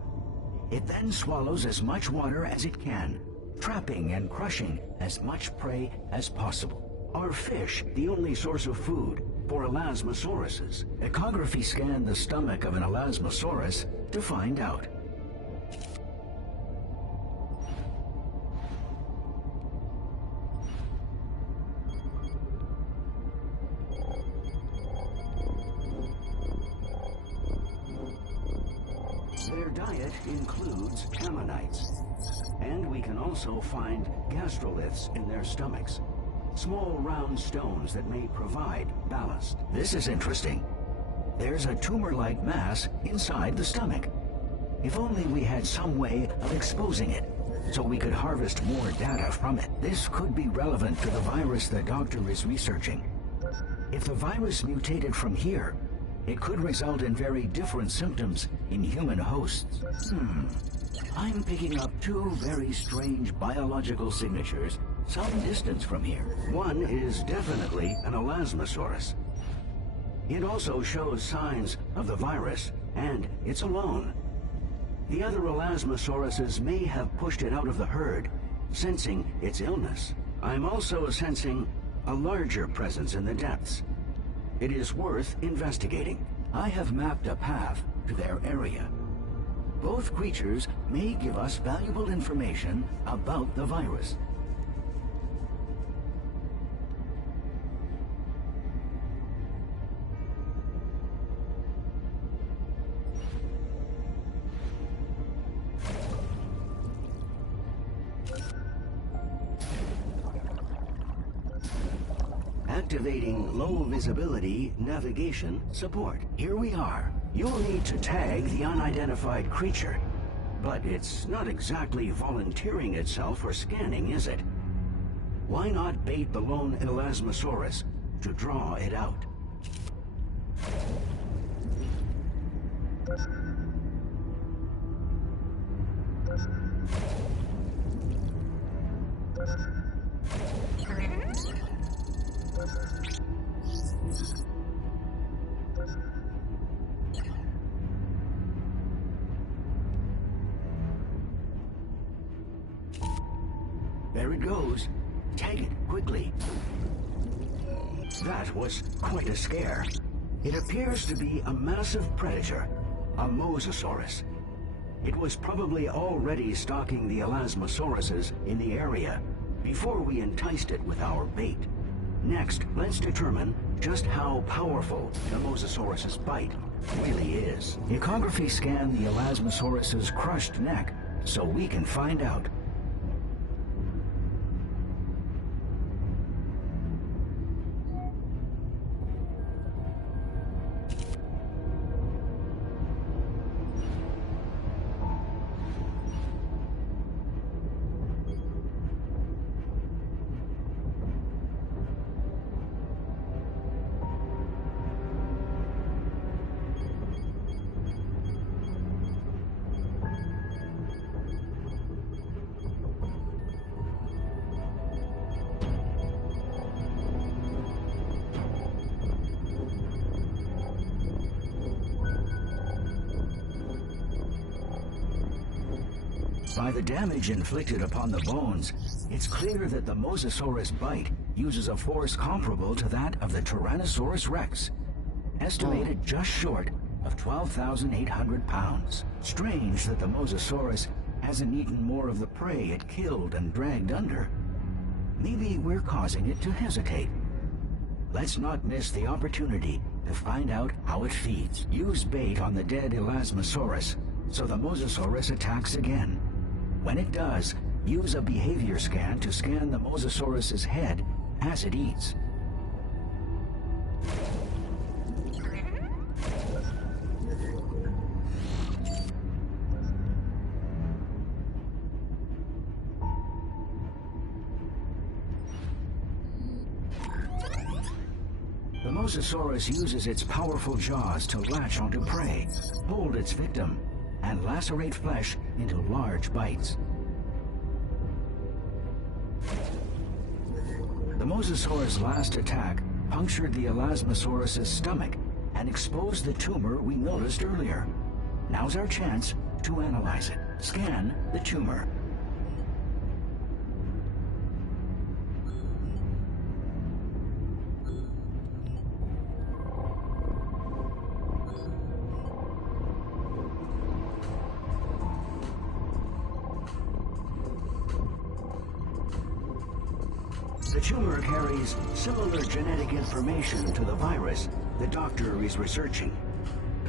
It then swallows as much water as it can, trapping and crushing as much prey as possible. Are fish the only source of food for elasmosauruses? Echography scanned the stomach of an elasmosaurus to find out. Their diet includes ammonites, and we can also find gastroliths in their stomachs, small round stones that may provide ballast. This is interesting. There's a tumor-like mass inside the stomach. If only we had some way of exposing it, so we could harvest more data from it. This could be relevant to the virus the doctor is researching. If the virus mutated from here, it could result in very different symptoms in human hosts. I'm picking up two very strange biological signatures some distance from here. One is definitely an elasmosaurus. It also shows signs of the virus, and it's alone. The other elasmosauruses may have pushed it out of the herd, sensing its illness. I'm also sensing a larger presence in the depths. It is worth investigating. I have mapped a path to their area. Both creatures may give us valuable information about the virus. Activating low visibility navigation support. Here we are. You'll need to tag the unidentified creature, but it's not exactly volunteering itself for scanning, is it? Why not bait the lone elasmosaurus to draw it out? There it goes. Tag it quickly. That was quite a scare. It appears to be a massive predator, a mosasaurus. It was probably already stalking the elasmosauruses in the area before we enticed it with our bait. Next, let's determine just how powerful the mosasaurus's bite really is. Echography scanned the elasmosaurus's crushed neck so we can find out. By the damage inflicted upon the bones, it's clear that the Mosasaurus bite uses a force comparable to that of the Tyrannosaurus rex, estimated just short of 12,800 pounds. Strange that the Mosasaurus hasn't eaten more of the prey it killed and dragged under. Maybe we're causing it to hesitate. Let's not miss the opportunity to find out how it feeds. Use bait on the dead Elasmosaurus so the Mosasaurus attacks again. When it does, use a behavior scan to scan the Mosasaurus's head as it eats. The Mosasaurus uses its powerful jaws to latch onto prey, hold its victim, and lacerate flesh into large bites. The Mosasaurus' last attack punctured the Elasmosaurus' stomach and exposed the tumor we noticed earlier. Now's our chance to analyze it. Scan the tumor. The tumor carries similar genetic information to the virus the doctor is researching.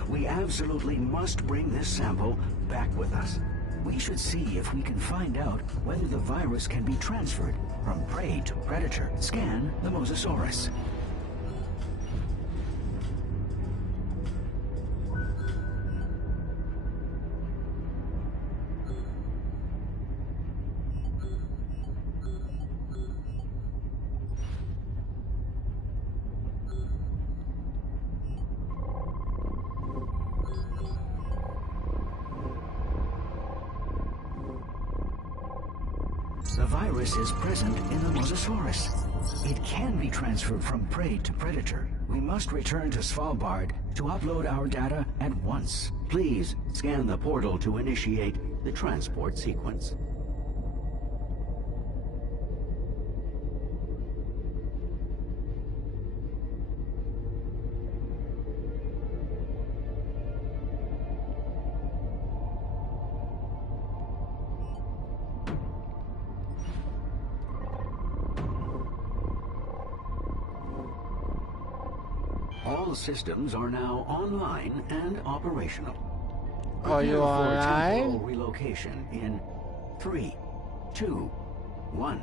We absolutely must bring this sample back with us. We should see if we can find out whether the virus can be transferred from prey to predator. Scan the Mosasaurus. The virus is present in the Mosasaurus. It can be transferred from prey to predator. We must return to Svalbard to upload our data at once. Please scan the portal to initiate the transport sequence. All systems are now online and operational. Are you Prepare for online? temporal relocation in 3, 2, 1.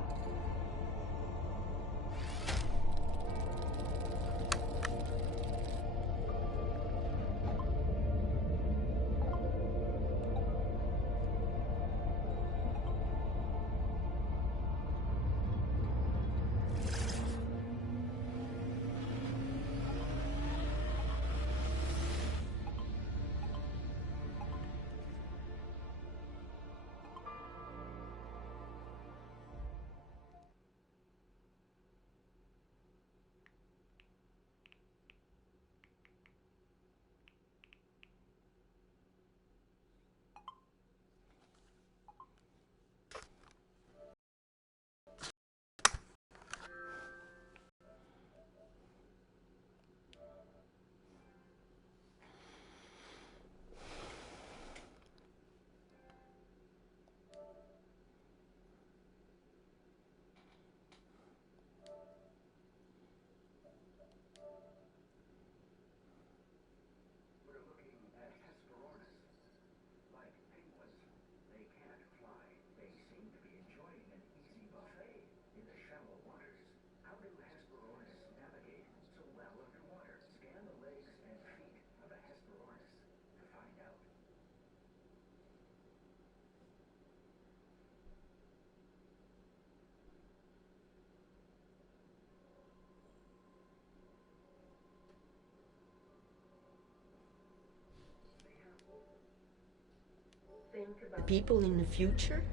The people in the future?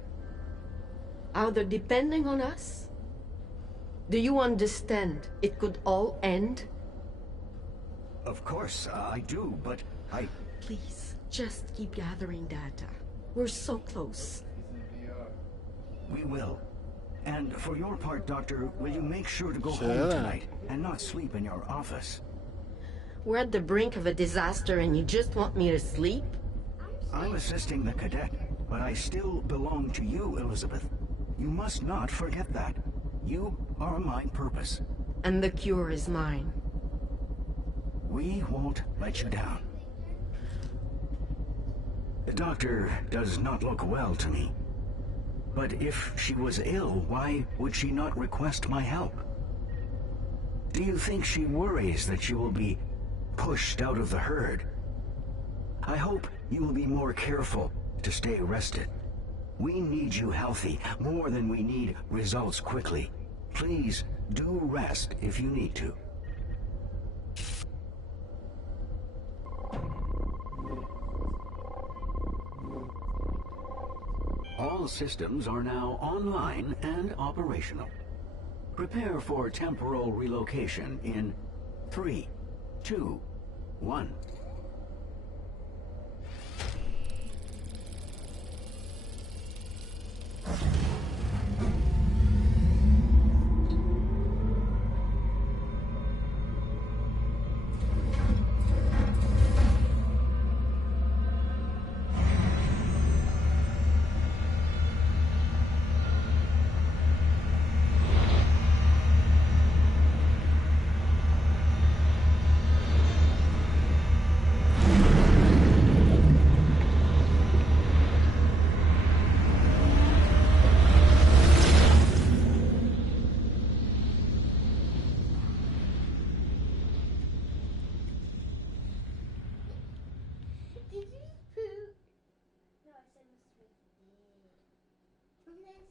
How they're depending on us? Do you understand? It could all end? Of course, I do, but Please, just keep gathering data. We're so close. We will. And for your part, Doctor, will you make sure to go Sure. home tonight and not sleep in your office? We're at the brink of a disaster and you just want me to sleep? I'm assisting the cadet, but I still belong to you, Elizabeth. You must not forget that. You are my purpose. And the cure is mine. We won't let you down. The doctor does not look well to me. But if she was ill, why would she not request my help? Do you think she worries that you will be pushed out of the herd? I hope you will be more careful to stay rested. We need you healthy more than we need results quickly. Please do rest if you need to. All systems are now online and operational. Prepare for temporal relocation in 3, 2, 1.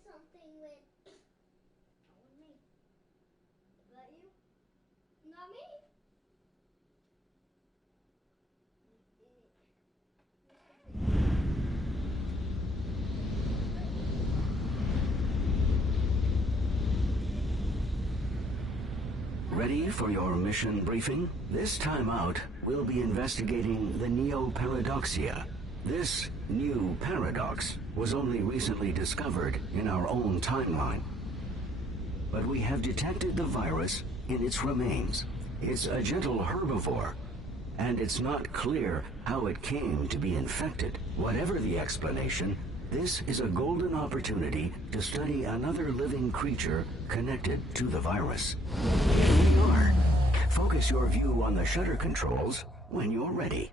Something with me. Is that you? Not me. Ready for your mission briefing? This time out, we'll be investigating the Neo-Paradoxia. This new paradox was only recently discovered in our own timeline. But we have detected the virus in its remains. It's a gentle herbivore, and it's not clear how it came to be infected. Whatever the explanation, this is a golden opportunity to study another living creature connected to the virus. Here we are. Focus your view on the shutter controls when you're ready.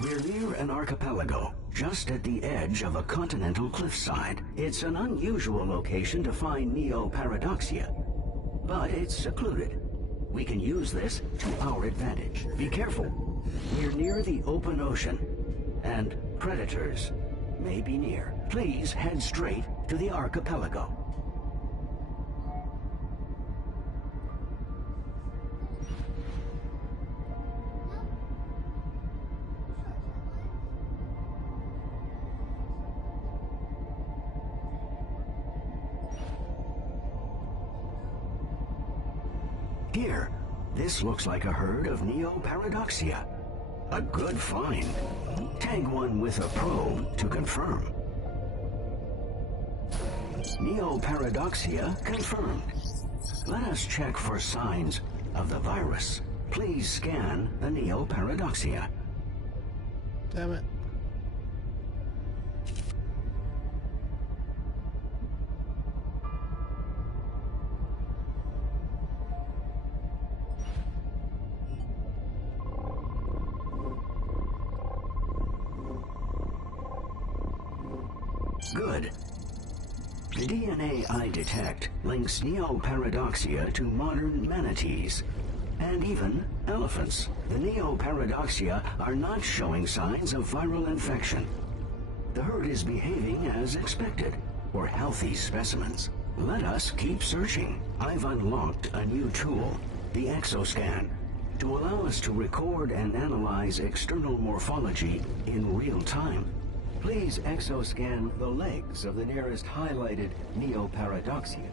We're near an archipelago, just at the edge of a continental cliffside. It's an unusual location to find Neo-Paradoxia, but it's secluded. We can use this to our advantage. Be careful. We're near the open ocean, and predators may be near. Please head straight to the archipelago. Here, this looks like a herd of Neo-Paradoxia. A good find. Tag one with a probe to confirm. Neo-Paradoxia confirmed. Let us check for signs of the virus. Please scan the Neo-Paradoxia. Damn it. Good. The DNA I detect links Neo-Paradoxia to modern manatees, and even elephants. The Neo-Paradoxia are not showing signs of viral infection. The herd is behaving as expected, for healthy specimens. Let us keep searching. I've unlocked a new tool, the Exoscan, to allow us to record and analyze external morphology in real time. Please exoscan the legs of the nearest highlighted Neo-Paradoxia.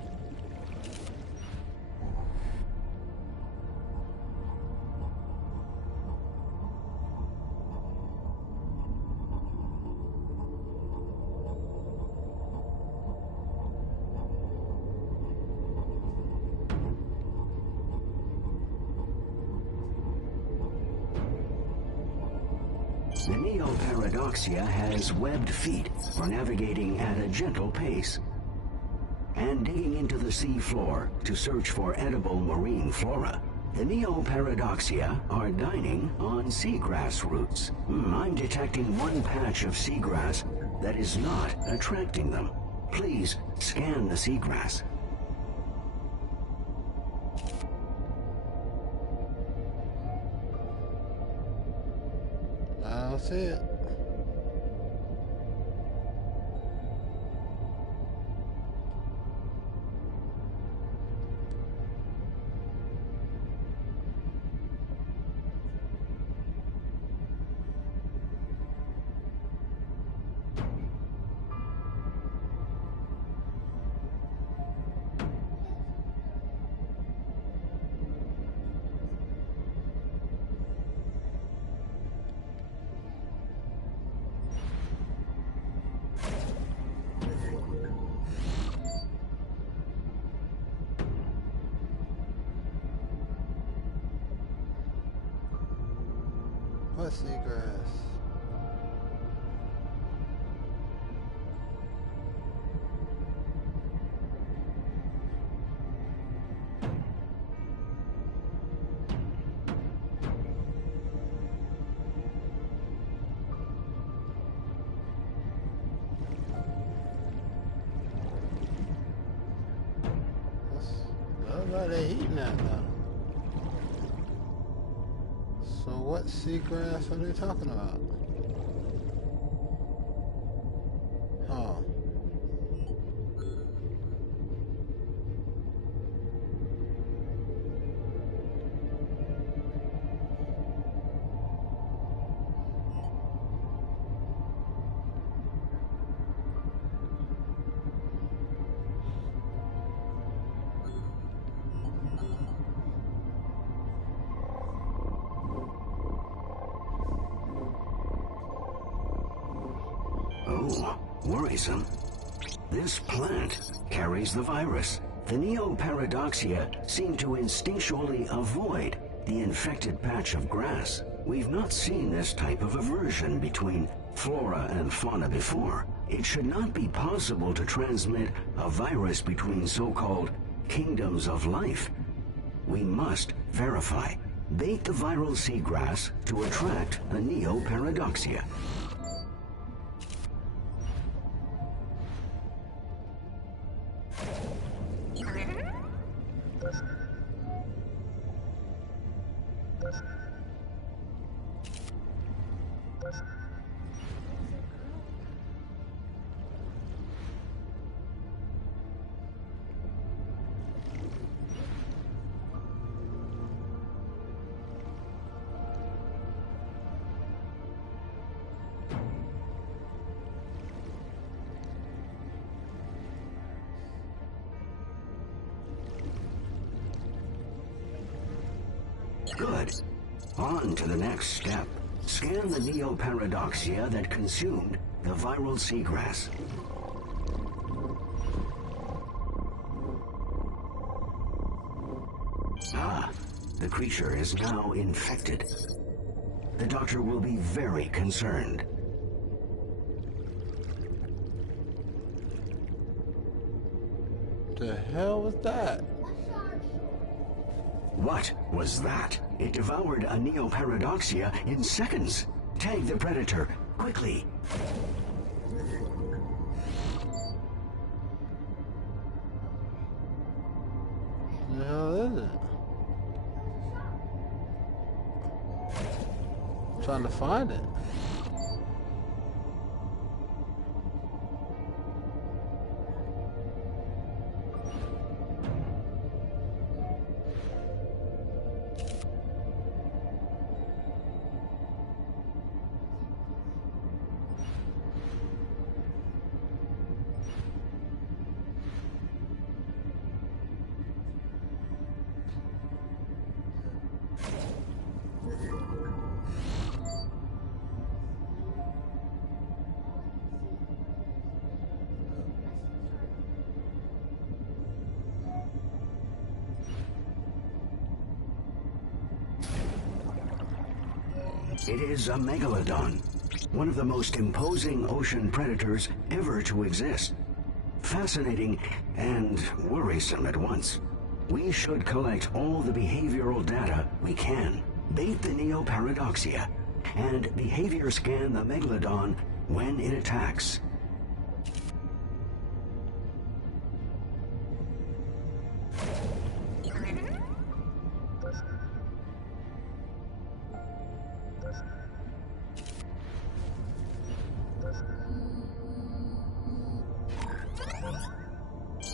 The Neo-Paradoxia has webbed feet for navigating at a gentle pace, and digging into the sea floor to search for edible marine flora. The Neo-Paradoxia are dining on seagrass roots. I'm detecting one patch of seagrass that is not attracting them. Please scan the seagrass. I don't see it. What seagrass? What they eating at now? So what seagrass are they talking about? Huh. Oh, worrisome. This plant carries the virus. The Neoparadoxia seem to instinctually avoid the infected patch of grass. We've not seen this type of aversion between flora and fauna before. It should not be possible to transmit a virus between so-called kingdoms of life. We must verify. Bait the viral seagrass to attract the Neoparadoxia. Good. On to the next step. Scan the Neoparadoxia that consumed the viral seagrass. Ah, the creature is now infected. The doctor will be very concerned. The hell was that? What was that? It devoured a Neoparadoxia in seconds. Tag the predator, quickly. The hell is it? I'm trying to find it. It is a megalodon, one of the most imposing ocean predators ever to exist. Fascinating and worrisome at once. We should collect all the behavioral data we can, bait the Neoparadoxia, and behavior scan the megalodon when it attacks.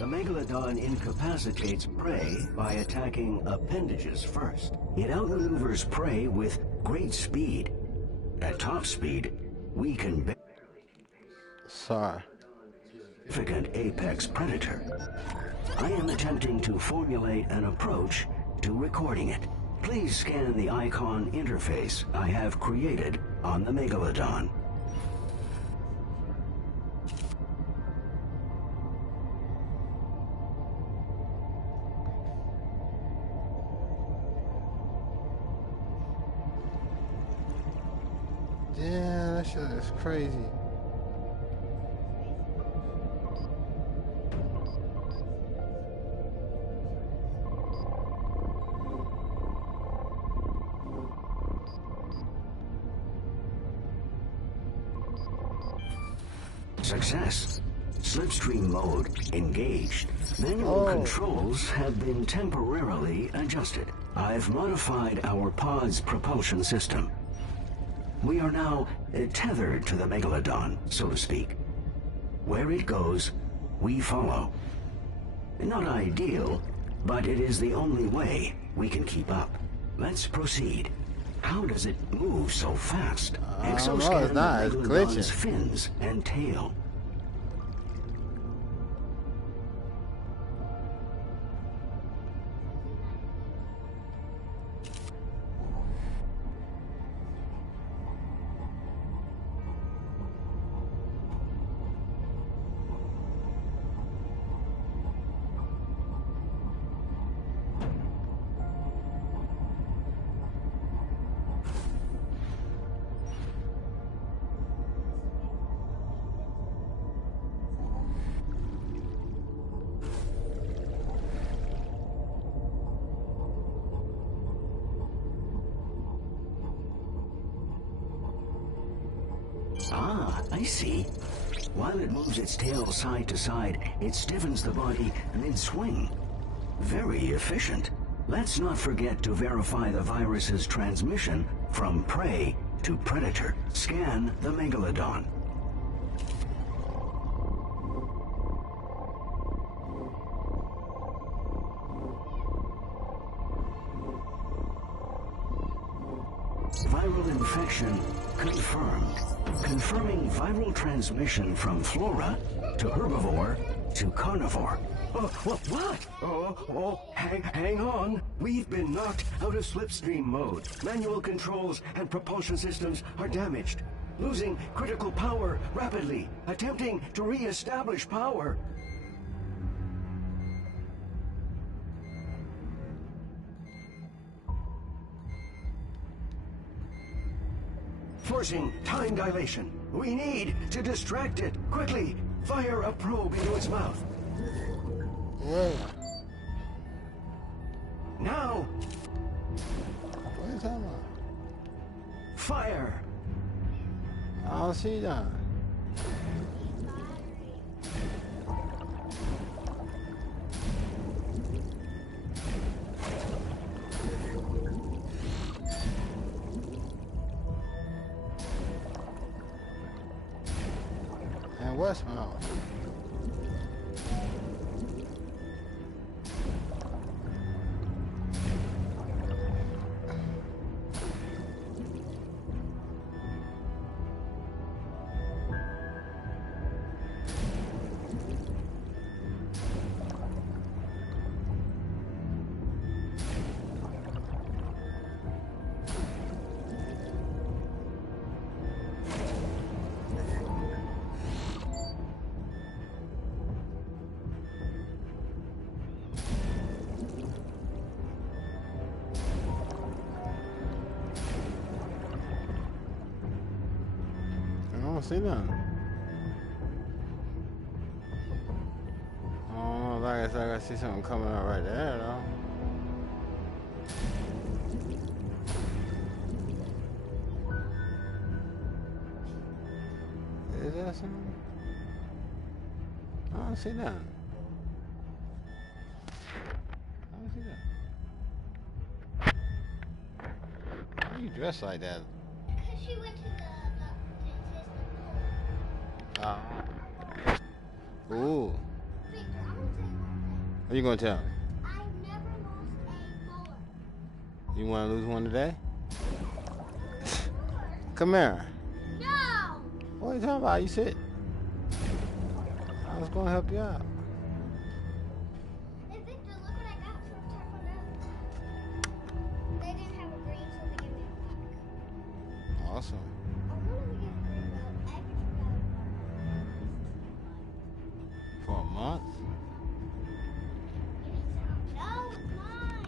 The Megalodon incapacitates prey by attacking appendages first. It outmaneuvers prey with great speed. At top speed, we can Sorry. significant apex predator. I am attempting to formulate an approach to recording it. Please scan the icon interface I have created on the Megalodon. Damn, that shit is crazy. Success. Slipstream mode engaged. Manual controls have been temporarily adjusted. I've modified our pod's propulsion system. We are now tethered to the Megalodon, so to speak. Where it goes, we follow. Not ideal, but it is the only way we can keep up. Let's proceed. How does it move so fast? Exoscan it's not. It's Megalodon's glitching. fins and tail. Ah, I see. While it moves its tail side to side, it stiffens the body mid-swing. Very efficient. Let's not forget to verify the virus's transmission from prey to predator. Scan the Megalodon. Viral infection confirmed. Confirming viral transmission from flora to herbivore to carnivore. What? Hang on. We've been knocked out of slipstream mode. Manual controls and propulsion systems are damaged. Losing critical power rapidly. Attempting to re-establish power. Forcing time dilation. We need to distract it. Quickly, fire a probe into its mouth. Whoa. Now, What are you talking about? fire. I don't see that. And Westmount. I don't see nothing. Oh, like I said, I see something coming up right there, though. Is that something? I don't see that. I don't see that. Why are you dressed like that? Because she went to the Ooh. Victor, I want to What you gonna tell him? I've never lost a mower. You wanna lose one today? Come here. No! What are you talking about? You sit. I was gonna help you out. Hey, Victor, look what I got from Taco Bell. They didn't have a green, so they gave me a black. Awesome. I wanted to get a green, but I could try For a month? No, it's mine.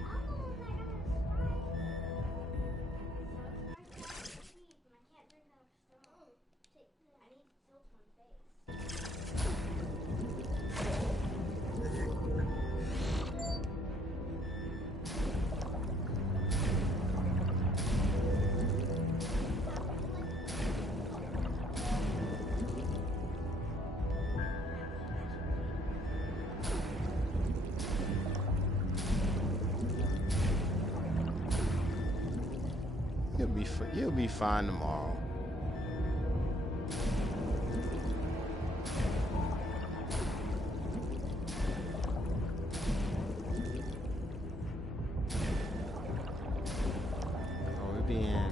I'm the one that got it started. So it's my teeth, and I can't drink out of straw. I need silk on face. You'll be fine tomorrow. Oh, we're being